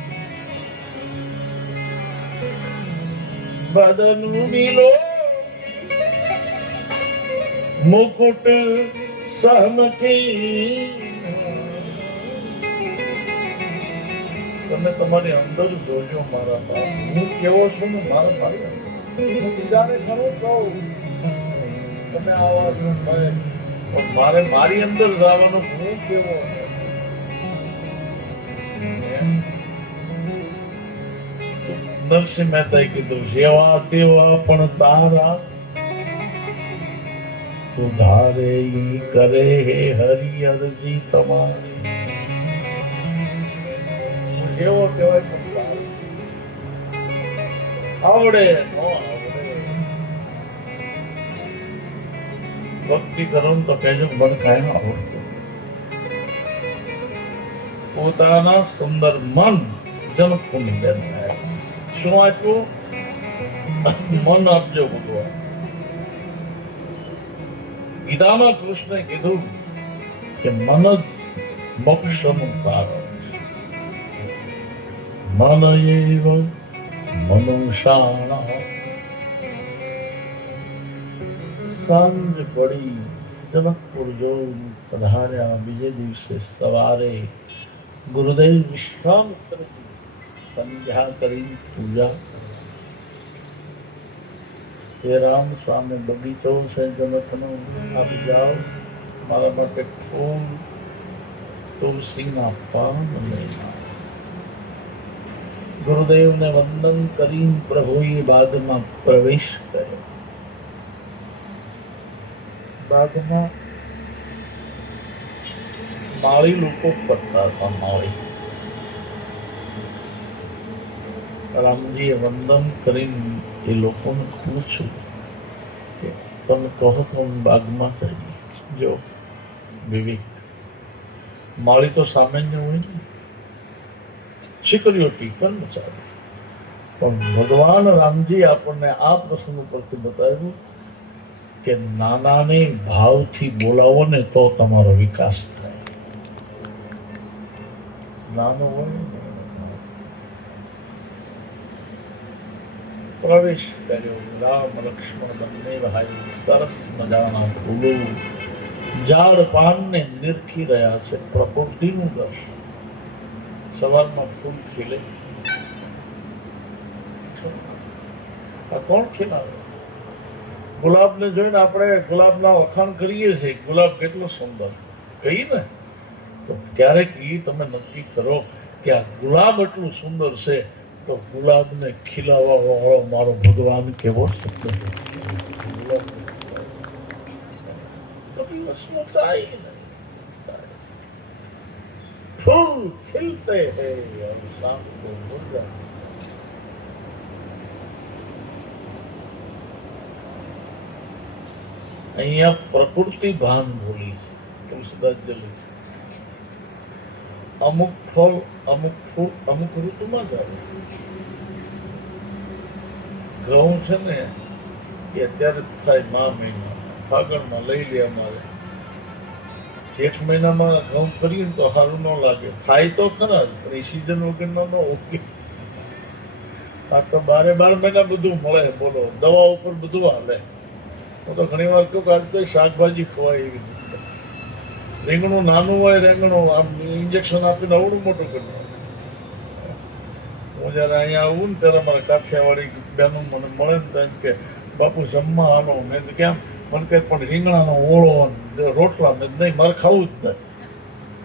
બદન મિલો મુકુટ સહમકી. તમે તમારી અંદર જોજો મારા બાપ, હું કેવો છું ને મારા ભાઈ. હું બીજાને ખરું કહું તમે આવા છો, મારે મારી અંદર જવાનું હું કેવો. નરસિંહ મહેતાએ કીધું જેવા તેવા પણ તારા તું ધારે ઈ કરે હે હરિ અરજી તમારી. જેવો કહેવાય પણ આવડે નો આવડે. ભક્તિ કરો તો કહેજો મન કાંઈ આવડતું. પોતાના સુંદર મન જનકપુરની બેન શું આપ્યું? મન આપજો ભગવાન. ગીતામાં કૃષ્ણે કીધું કે મન જ મોક્ષનું કારણ. મન એવ મનુષાણ. સાંજ પડી, જનકપુર જોઉં પધાર્યા. બીજે દિવસે સવારે ગુરુદેવ વિશ્રામ કરી સંધ્યા કરી પૂજા. હે રામ, સામે બગીચો છે જનકનો, આવી જાઓ મારા માટે ફૂલ તુલસીના પાન લઈને. ગુરુદેવને વંદન કરી પ્રભુએ બાગમાં પ્રવેશ કર્યો. બાગમાં માળી લોકો ફરતા હતા. માળી રામજીએ વંદન કરીને એ લોકોને પૂછ્યું કે તમે કહો તો બાગમાં જઈએ. જો વિવેક, માળી તો સામાન્ય હોય ને, સિક્યોરિટી કર્મચારી, પણ ભગવાન રામજી આપણને આ પ્રસંગ પરથી બતાવ્યું કે નાનાને ભાવથી બોલાવો ને તો તમારો વિકાસ થાય. નાનો હોય ને પ્રવેશ કર્યો. રામ લક્ષ્મણ બંને ભાઈ સરસ મજાના ફૂલો ઝાડ પાનને નિરખી રહ્યા છે. પ્રકૃતિનું દર્શન. સવારમાં ફૂલ ખીલે. આ કોણ ખીલાવે છે? ગુલાબને જોઈને આપણે ગુલાબના વખાણ કરીએ છીએ. ગુલાબ કેટલો સુંદર કહી ને, તો ક્યારેક એ તમે નક્કી કરો કે આ ગુલાબ એટલું સુંદર છે, તો ગુલાબને ખીલાવવા વાળો મારો ભગવાન કેવો છે. फूल खिलते हैं और शाम को मुरझा. અહીંયા પ્રકૃતિ ભાન ભૂલી છે. તુલસીદાસજી લખે અમુક ફળ અમુક ફૂલ અમુક ઋતુમાં જ આવે. ઘઉં છે ને એ અત્યારે જ થાય મા મહિના, ફાગણમાં લઈ લે. અમારે જેઠ મહિનામાં ઘઉં કરીએ ને તો સારું ન લાગે. થાય તો ખરા જ, પણ એ સિઝન વગરના ન હોય. આ તો 12 મહિના બધું મળે. બોલો, દવા ઉપર બધું હાલે. હું તો ઘણી વાર કહું કે આજ તો શાકભાજી ખવાય એવી રીતે. રીંગણું નાનું હોય, રીંગણું આમ ઇન્જેક્શન આપીને અવડું મોટું કરી નાખે. હું જયારે અહીંયા આવું ને ત્યારે મારા કાઠિયાવાડી બહેનો મને મળે ને તો એમ કે બાપુ જમવા આનો. મેં તો કેમ? મને કહે પણ રીંગણાનો ઓળો રોટલા. મેં નહીં, મારે ખાવું જ નથી.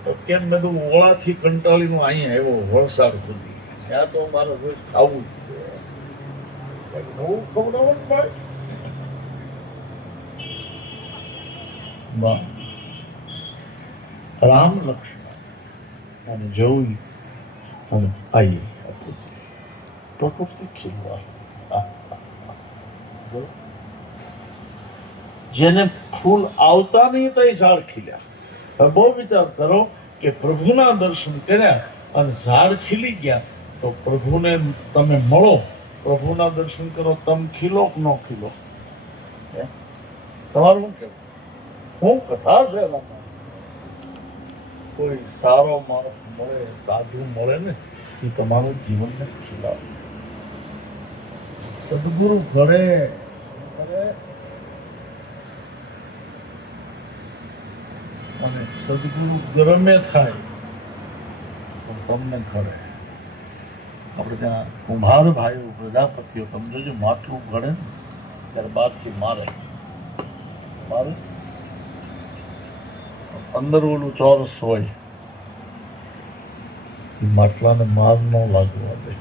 તો કેમ? મેં તો ઓળાથી કંટાળીને અહીંયા આવ્યો વલસાડ સુધી. ત્યાં તો મારે રોજ ખાવું જ છે. નવું ખવડાવો ને ભાઈ. રામ લક્ષ્મણ અને જોઈ અને આઈ પ્રકૃતિ ખીલવા. જેને ફૂલ આવતા નહીં તો ઝાડ ખીલ્યા. હવે બહુ વિચાર કરો કે પ્રભુના દર્શન કર્યા અને ઝાડ ખીલી ગયા, તો પ્રભુને તમે મળો, પ્રભુના દર્શન કરો, તમે ખીલો કે ન ખીલો? તમારું શું કેવું? શું કથા છે? કોઈ સારો માણસ મળે, સાધુ મળે ને, એ તમારું જીવનને ખીલાવે. સદગુરુ ઘડે અને સદગુરુ ગરમે થાય તો તમને ઘડે. આપણે ત્યાં કુંભાર ભાઈઓ પ્રજાપતિઓ તમે જોજો, માટલું ઘડે ને ત્યારે બહારથી મારે 15 ઓલું ચોરસ હોય, માટલાને માર ન લાગવા દે.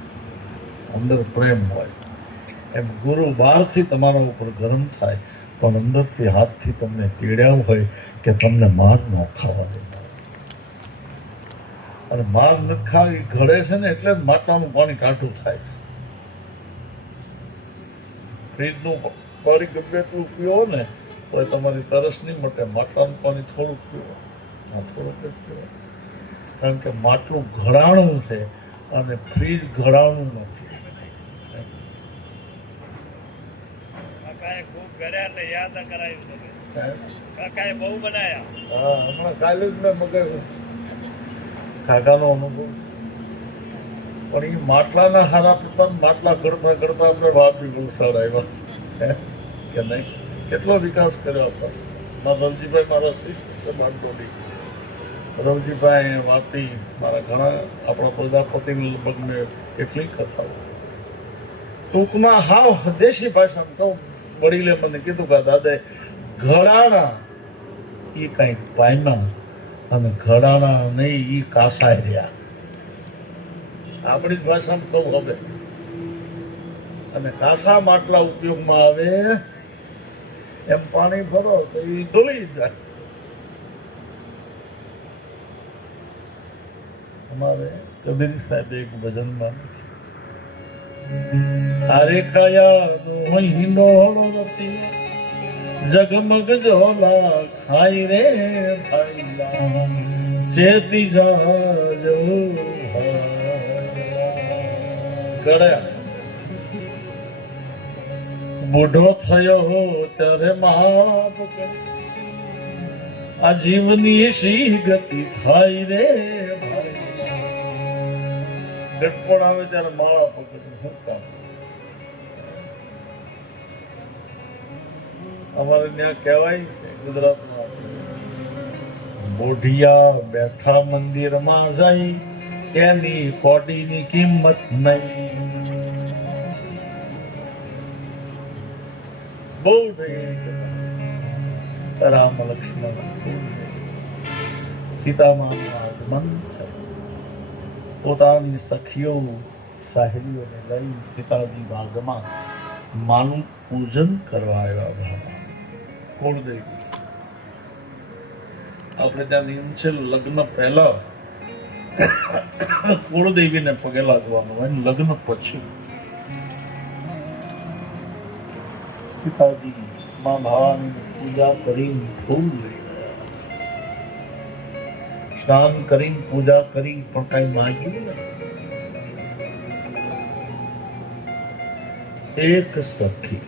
અંદર પ્રેમ હોય. એમ ગુરુ બહારથી તમારા ઉપર ગરમ થાય પણ અંદરથી હાથથી તમને પીડ્યા હોય કે તમને માર ન ખાવા દે. અને માર ન ખાવી ઘડે છે ને એટલે જ માટલાનું પાણી કાઢું થાય. ફ્રીજનું પાણી ગમે એટલું પીવો ને તો તમારી તરસ નહીં મટે. માટલાનું પાણી થોડુંક પીવો, થોડુંક જ પીવો. કારણ કે માટલું ઘડાણું છે અને ફ્રીજ ઘડાણું નથી. કાકાએ ખૂબ ઘડ્યા એટલે યાદ કરાયું તમે. કાકાએ બહુ બનાયા. હા, હમણાં કાલે જ મેં મગાવ્યું કાકાનો અનુભવ. પણ એ માટલાના હારા પિતા માટલા ગળતા ગળતા આપણે વાપી વલસાડ આવ્યા કે નહીં. કેટલો વિકાસ કર્યો હતો. મારા રવજીભાઈ મારા શિષ્ય માંડોલી. રવજીભાઈ વાપી મારા ઘણા આપણા પ્રજાપતિ લગભગ મેં કેટલી કથાઓ. ટૂંકમાં હાવ દેશી ભાષામાં કહું, વડીલે મને કીધું કે દાદા ઘડાણા એ કંઈક પામ્યા અને ઘડાણા નહીં એ કાસાય રહ્યા. આપણી જ ભાષામાં કહું હવે. અને કાસા માટલા ઉપયોગમાં આવે એમ પાણી ભરો તો એ ડોલી જાય. અમારે કબીર સાહેબ એક ભજનમાં હારે કયા મહિનો નથી જગમગ જોલા ખાઈ રે ભાઈલા ચેતી જાજો ગળ્યા બુઢો થયો ત્યારે માપ કર, આ જીવની શી ગતિ થાય રે ભાઈ. ડટપણ આવે ત્યારે માળા પકડી ફરતા. અમારે ત્યાં કહેવાય છે ગુજરાતમાં, બોઢિયા બેઠા મંદિરમાં જાય એની કોડીની કિંમત નહીં. બહુ રામ લક્ષ્મણ સીતામાનું આગમન છે. પોતાની સખીઓ સહેલીઓને લઈ સીતાજી બાગમાં માનું પૂજન કરવા આવ્યા હતા. કુળદેવી આપણે ત્યાં નિયમ છે, લગ્ન પહેલા કુળદેવીને પગે લાગવાનું હોય, લગ્ન પછી સીતાજી માં ભવાની પૂજા કરીને ફૂલ લઈ ગયા. સ્નાન કરીને પૂજા કરી પણ કઈ માગ્યું નહીં. એક સખી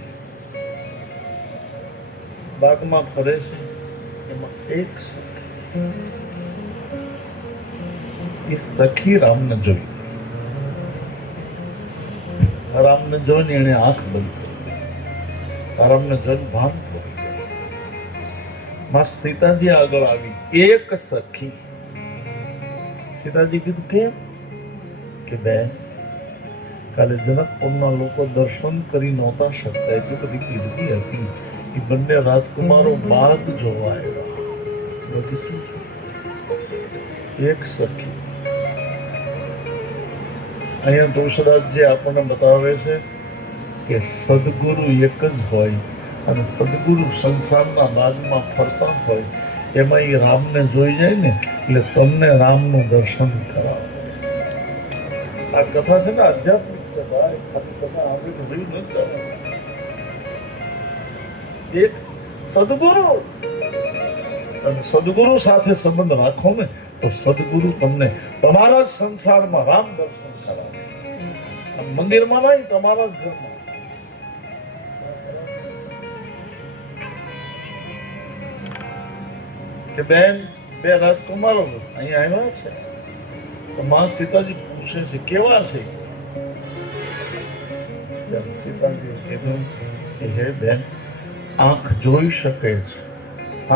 બાગમાં ફરે છે, એમાં એક સખી, એ સખી રામને જોઈ. રામને જોઈને એને આંખ બંધ કરી, રામને જોઈને ભાન કરી. માં સીતાજી આગળ આવી, એક સખી. સીતાજી કીધું કેમ? કે બેન, કાલે જનકપુરના લોકો દર્શન કરી નહોતા શકતા, એટલી બધી કીર્તિ હતી. એ બંને રાજકુમારો બાગ જોવા આવ્યા. એક સખી. અહીંયા તુલસીદાસજી આપણને બતાવે છે કે સદગુરુ એક જ હોય, અને સદગુરુ સંસારના બાગમાં ફરતા હોય, એમાં એ રામને જોઈ જાય ને એટલે તમને રામનું દર્શન કરાવે. આ કથા છે ને આધ્યાત્મિક છે ભાઈ, ખાલી કથા આપણે રહી નથી. એક સદગુરુ, અને સદગુરુ સાથે સંબંધ રાખો ને તો સદગુરુ તમને તમારા જ સંસારમાં રામ દર્શન કરાવે. મંદિરમાં નહીં, તમારા જ ઘરમાં. કે બેન, બે રાજકુમારો અહીંયા આવ્યા છે, તો માં સીતાજી પૂછે છે કેવા છે? ત્યારે સીતાજી કીધું કે હે બેન, આંખ જોઈ શકે છે,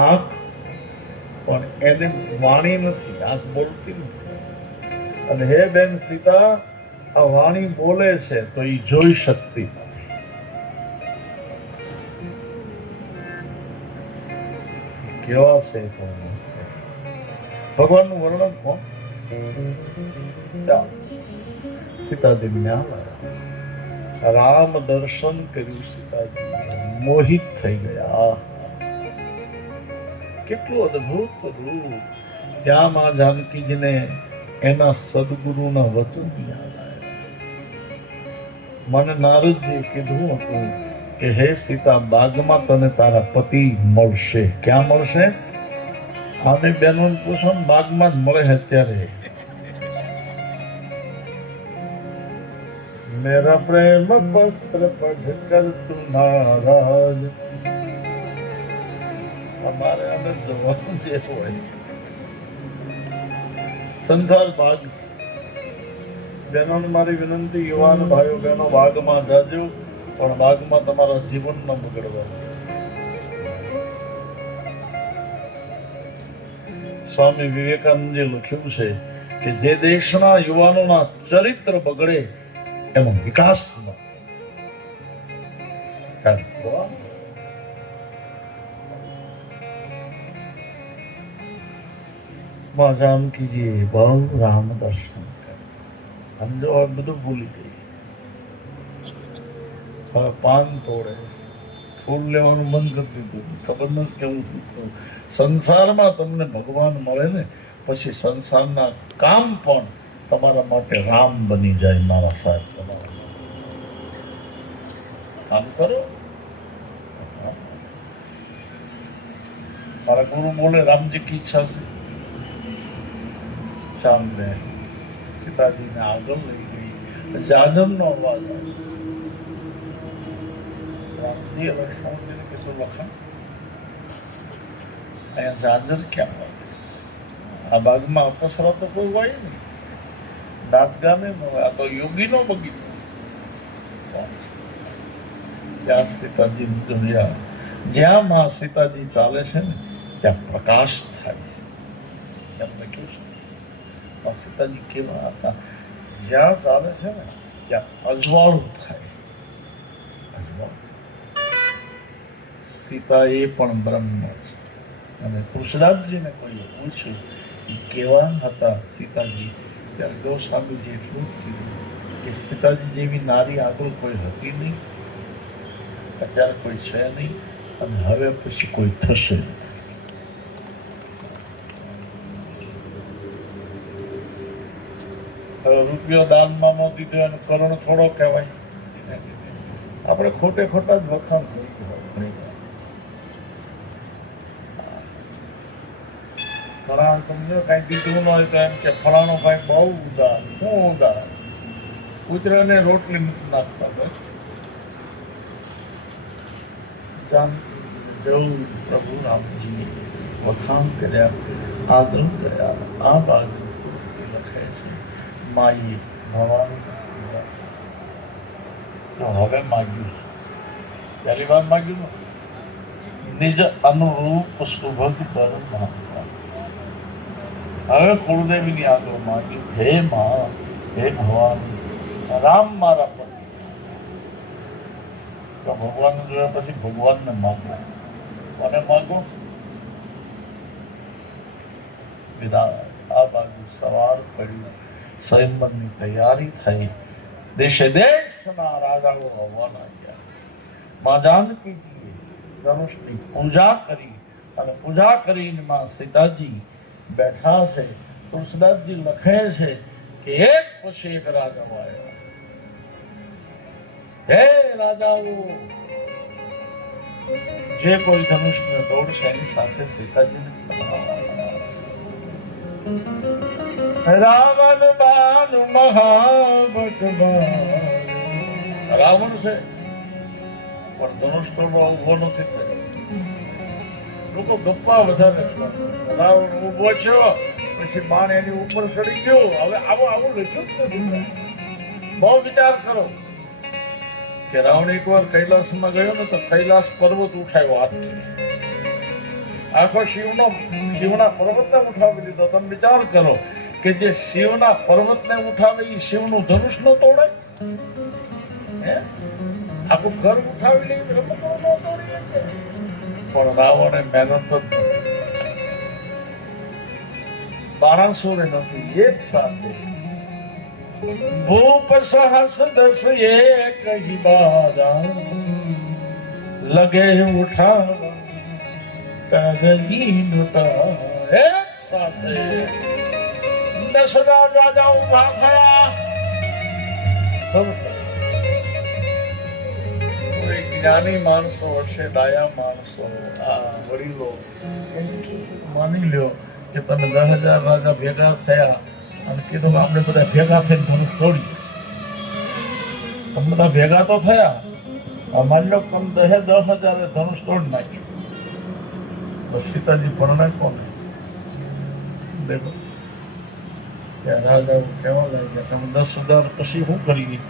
આંખ, પણ એને વાણી નથી, આંખ બોલતી નથી. અને હે બેન સીતા, આ વાણી બોલે છે તો એ જોઈ શકતી નથી. કેવા છે ભગવાનનું વર્ણન કોણ? સીતાજી જ્ઞાન આવ્યા, રામ દર્શન કર્યું, સીતાજી મોહિત થઈ ગયા. કેટલું અદ્ભુત રૂપ! ત્યાં માં જાનકીજીને એના સદગુરુના વચન યાદ આવ્યા. મને નારદજી કીધું હતું કે હે સીતા, બાગમાં તને તારા પતિ મળશે. ક્યાં મળશે? આમે બહેનો પૂછો ને, બાગમાં જ મળે અત્યારે. મેરા પ્રેમ પત્ર પઢ કર તું નારાજ. અમારે અમે જવાનું જે હોય, સંસાર ભાગ છે. બહેનોને મારી વિનંતી, યુવાન ભાઈઓ બહેનો, બાગમાં જાજો, પણ બાગમાં તમારા જીવન ન બગડવા. સ્વામી વિવેકાનંદે લખ્યું છે કે જે દેશના યુવાનોના ચરિત્ર બગડે એનો વિકાસ ન થાય. માં જાનકીજી બહુ રામ દર્શન કર્યા. સમજો, બધું ભૂલી ગઈ. હવે પાન તોડે, ફૂલ લેવાનું બંધ કરી દીધું. ખબર નથી કેવું થયું. સંસારમાં તમને ભગવાન મળે ને પછી સંસારના કામ પણ તમારા માટે રામ બની જાય. મારા સાહેબ, તમારા કામ કરો. મારા ગુરુ બોલે, રામજી की इच्छा से ચાંદને સીતાજીને આગળ લઈ ગઈ. જાજમનો અવાજ આવ્યો. રામજી લક્ષ્મણજીને કીધું લખન અહીંયા ઝાંઝર ક્યાં હોય? આ બાગમાં અપસરા તો કોઈ હોય નહીં, નાચ ગાને ન હોય, આ તો યોગીનો બગીચો. ત્યાં સીતાજી જોયા, જ્યાં માં સીતાજી ચાલે છે ને ત્યાં પ્રકાશ થાય છે. એમને કેવું છે? માં સીતાજી કેવા હતા? જ્યાં ચાલે છે ને ત્યાં અજવાળું થાય. સીતા એ પણ બ્રહ્મ છે. અને કૃષ્ણદાસજીને કોઈ પૂછ્યું કેવા હતા સીતાજી, ત્યારે ગૌસ્વામીજી એટલું કીધું કે સીતાજી જેવી નારી આગળ કોઈ હતી નહીં, અત્યારે કોઈ છે નહીં, અને હવે પછી કોઈ થશે નહીં. હવે રૂપિયો દાનમાં ન દીધો એનો કરોડ થોડો કહેવાય. આપણે ખોટે ખોટા જ વખાણ કરી ઘણા તમને કઈ દીધું ન હોય તો એમ કે ફલાણો ભાઈ બહુ ઉદાર. શું ઉદાર? કૂતરાને રોટલી નથી નાખતા. બસ જવું પ્રભુ રામજી વખાણ કર્યા, આદર કર્યા. આ બાજુ તુલસી લખે છે માઈએ ભવાની હવે માગ્યું, પહેલી વાર માગ્યું નિજ અનુરૂપ સુભગ પર હવે કુળદેવીની આગળ માગ્યું, હે મા, હે ભવાની, રામ મારા પતિ. તો ભગવાન જોયા પછી ભગવાનને માગો, મને માગો. વિદા આ બાજુ સવાર પડ્યું, સંયમની તૈયારી થઈ, દેશે દેશના રાજાઓ આવવાના ગયા. મા જાનકીજીએ ધનુષની પૂજા કરી, અને પૂજા કરીને માં સીતાજી બેઠા છે. તુલસીદાસજી લખે છે કે એક પછી એક રાજાઓ આવ્યા. હે રાજાઓ, જે કોઈ ધનુષને દોડશે એની સાથે સીતાજીને રાવણ બાન મહાબત રાવણ છે પણ ધનુષ તોડવા ઉભો નથી થયો. લોકો ગપ્પા વધારે છે. રાવણ ઉભો છે પછી બાણ એની ઉપર સડી ગયો. હવે આવું લખ્યું જ નથી. બહુ વિચાર કરો કે રાવણ એકવાર કૈલાસમાં ગયો ને તો કૈલાસ પર્વત ઉઠાવ્યો હાથથી. આખો શિવના પર્વતને ઉઠાવી લીધો. તમે વિચાર કરો કે જે શિવના પર્વતને ઉઠાવે એ શિવનું ધનુષ ન તોડે? આખું ઘર ઉઠાવી લે, પણ રાવણે મહેનત જ બારાસુરે નથી. એક સાથે ભૂપ સહસ દસ એક ही बारा लगे उठा पगली लुटा. એક સાથે 10,000 રાજા ઉભા થયા. કોઈ જ્ઞાની માણસો હશે, ડાયા માણસો, આ વડીલો માની લ્યો કે તમે 10,000 રાજા ભેગા થયા અને કીધું કે આપણે બધા ભેગા થઈને ધનુષ તોડી. તમે બધા ભેગા તો થયા, માની લો તમે 10,000 ધનુષ તોડી નાખ્યું. તો સીતાજી પરણાય કોને? દેખો રાજાઓ કહેવા લાગ્યા તમે 10,000 પછી શું કરીએ?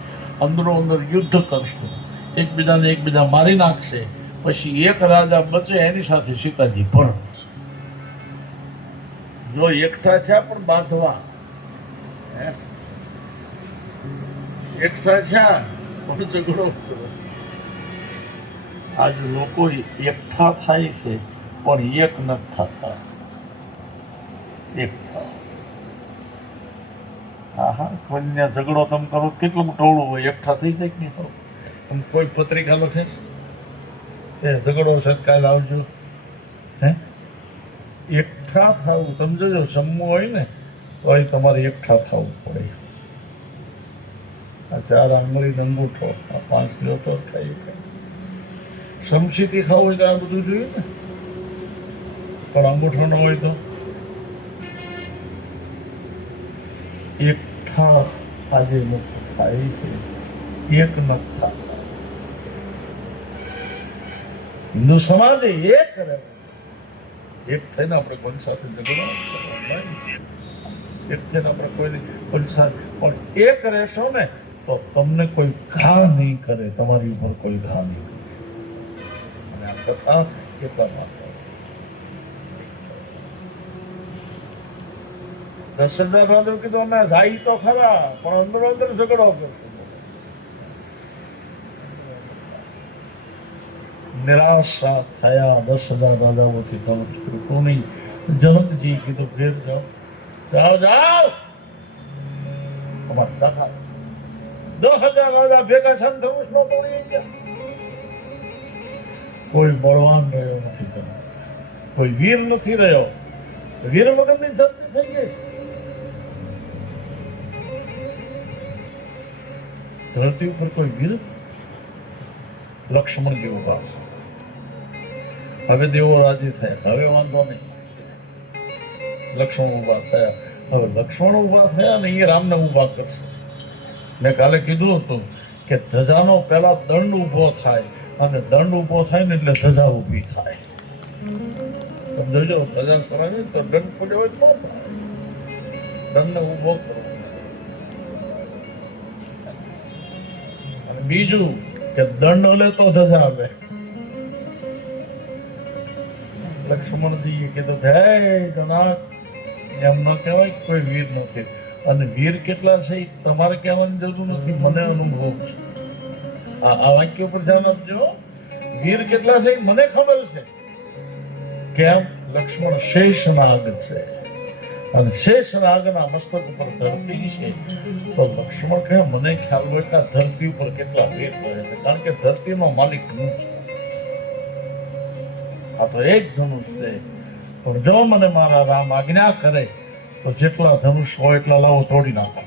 અંદરો અંદર યુદ્ધ કરશું, એકબીજા મારી નાખશે, પછી એક રાજા બચે એની સાથે સીતાજી પણ જો એકઠા થયા પણ બાંધવા. એકઠા થયા પણ ઝઘડો. આજ લોકો એકઠા થાય છે પણ એક નથી થતા. એકઠા હા કોઈને ઝઘડો તમે કરો કેટલું ટોળું હોય, એકઠા થઈ જાય કે નહીં? તમે કોઈ પત્રિકા લખે એ ઝઘડો છે કાલે આવજો. એકઠા થવું, તમે જોજો જમવું હોય ને તો તમારે એકઠા થવું પડે. આ 4 આંગળી અંગૂઠો, આ 5 લોટો થઈ ગઈ. સમસીથી ખાવું હોય તો આ બધું જોઈએ ને, પણ અંગૂઠો ન હોય તો એકઠા આજે લોકો થાય છે, એક નથી થતા. હિન્દુ સમાજે એક રહેવું, એક થઈને આપણે કોઈની સાથે ઝઘડો નહીં. એક થઈને આપણે કોઈની સાથે પણ એક રહેશો ને તો તમને કોઈ ઘા નહીં કરે, તમારી ઉપર કોઈ ઘા નહીં કરે. અને આ કથા એટલા માટે 10,000 રાજો કીધું અમે જાય તો ખરા પણ અંદર અંદર ઝઘડો કરશું. નિરાશા થયા 10,000 રાજાઓથી કોની. જનકજી કીધું ઘેર જાઓ, જાઓ જાઓ. અમારા દાદા 10,000 રાજા ભેગા ધનુષ નો તોડી ગયા. કોઈ બળવાન રહ્યો નથી, કોઈ વીર નથી રહ્યો. વીર વગરની ધરતી થઈ ગઈ છે. ધરતી ઉપર કોઈ વીર. લક્ષ્મણ દેવ ઉભા છે. હવે દેવો રાજી થયા, હવે વાંધો નહીં. લક્ષ્મણ ઉભા થયા. હવે લક્ષ્મણ ઉભા થયા ને એ રામને ઉભા કરશે. મેં કાલે કીધું હતું કે ધજાનો પહેલા દંડ ઉભો થાય અને દંડ ઉભો થાય ને એટલે ધજા ઊભી થાય. તમે જોજો, ધજા સરાય તો દંડ પડ્યો હોય તો ન થાય. દંડને ઉભો કરવો. અને બીજું કે દંડ લે તો ધજા આવે. લક્ષ્મણજીએ કીધું હે જનક, એમ ન કહેવાય કે કોઈ વીર નથી. અને વીર કેટલા છે એ તમારે કહેવાની જરૂર નથી, મને અનુભવ છે. આ વાક્ય ઉપર ધ્યાન આપજો. વીર કેટલા છે એ મને ખબર છે. કેમ? લક્ષ્મણ શેષનાગ છે અને શેષનાગના મસ્તક ઉપર ધરતી છે. તો લક્ષ્મણ કહે મને ખ્યાલ હોય કે આ ધરતી ઉપર કેટલા વીર રહે છે, કારણ કે ધરતીનો માલિક હું છું. આ તો એક ધનુષ છે, પણ જો મને મારા રામ આજ્ઞા કરે તો જેટલા ધનુષ હોય એટલા લાવો, તોડી નાખો.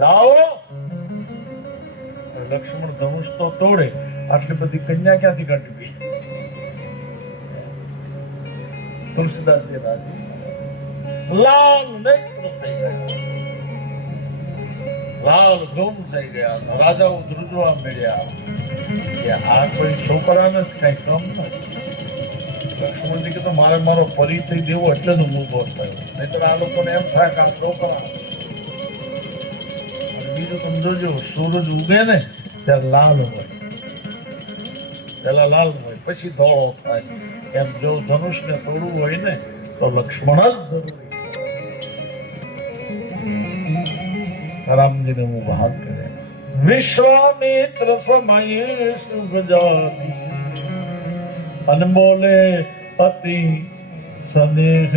લાવો. લક્ષ્મણ ધનુષ તો તોડે, આટલી બધી કન્યા ક્યાંથી કાઢી? તુલસીદાસજી રાજી લાલ નેત્ર થઈ ગયા, લાલ ગુમ થઈ ગયા. રાજાઓ ધ્રુજવા મળ્યા કે આ કોઈ છોકરાને જ કઈ કમ થાય. લક્ષ્મણજી કીધું મારે મારો પરિચય દેવો એટલે જ હું ઉભો થયો, નહીતર આ લોકોને એમ થાય કે આ છોકરા. બીજું તમે જોજો, સૂરજ ઉગે ને ત્યારે લાલ હોય, પેલા લાલ હોય પછી ધોળો થાય. એમ જો ધનુષને તોડવું હોય ને તો લક્ષ્મણ જ જરૂરી. રામજીને હું વાત કરે વિશ્વામિત્ર સમયે શુભ જાતિ અનમોલે અતિ સ્નેહ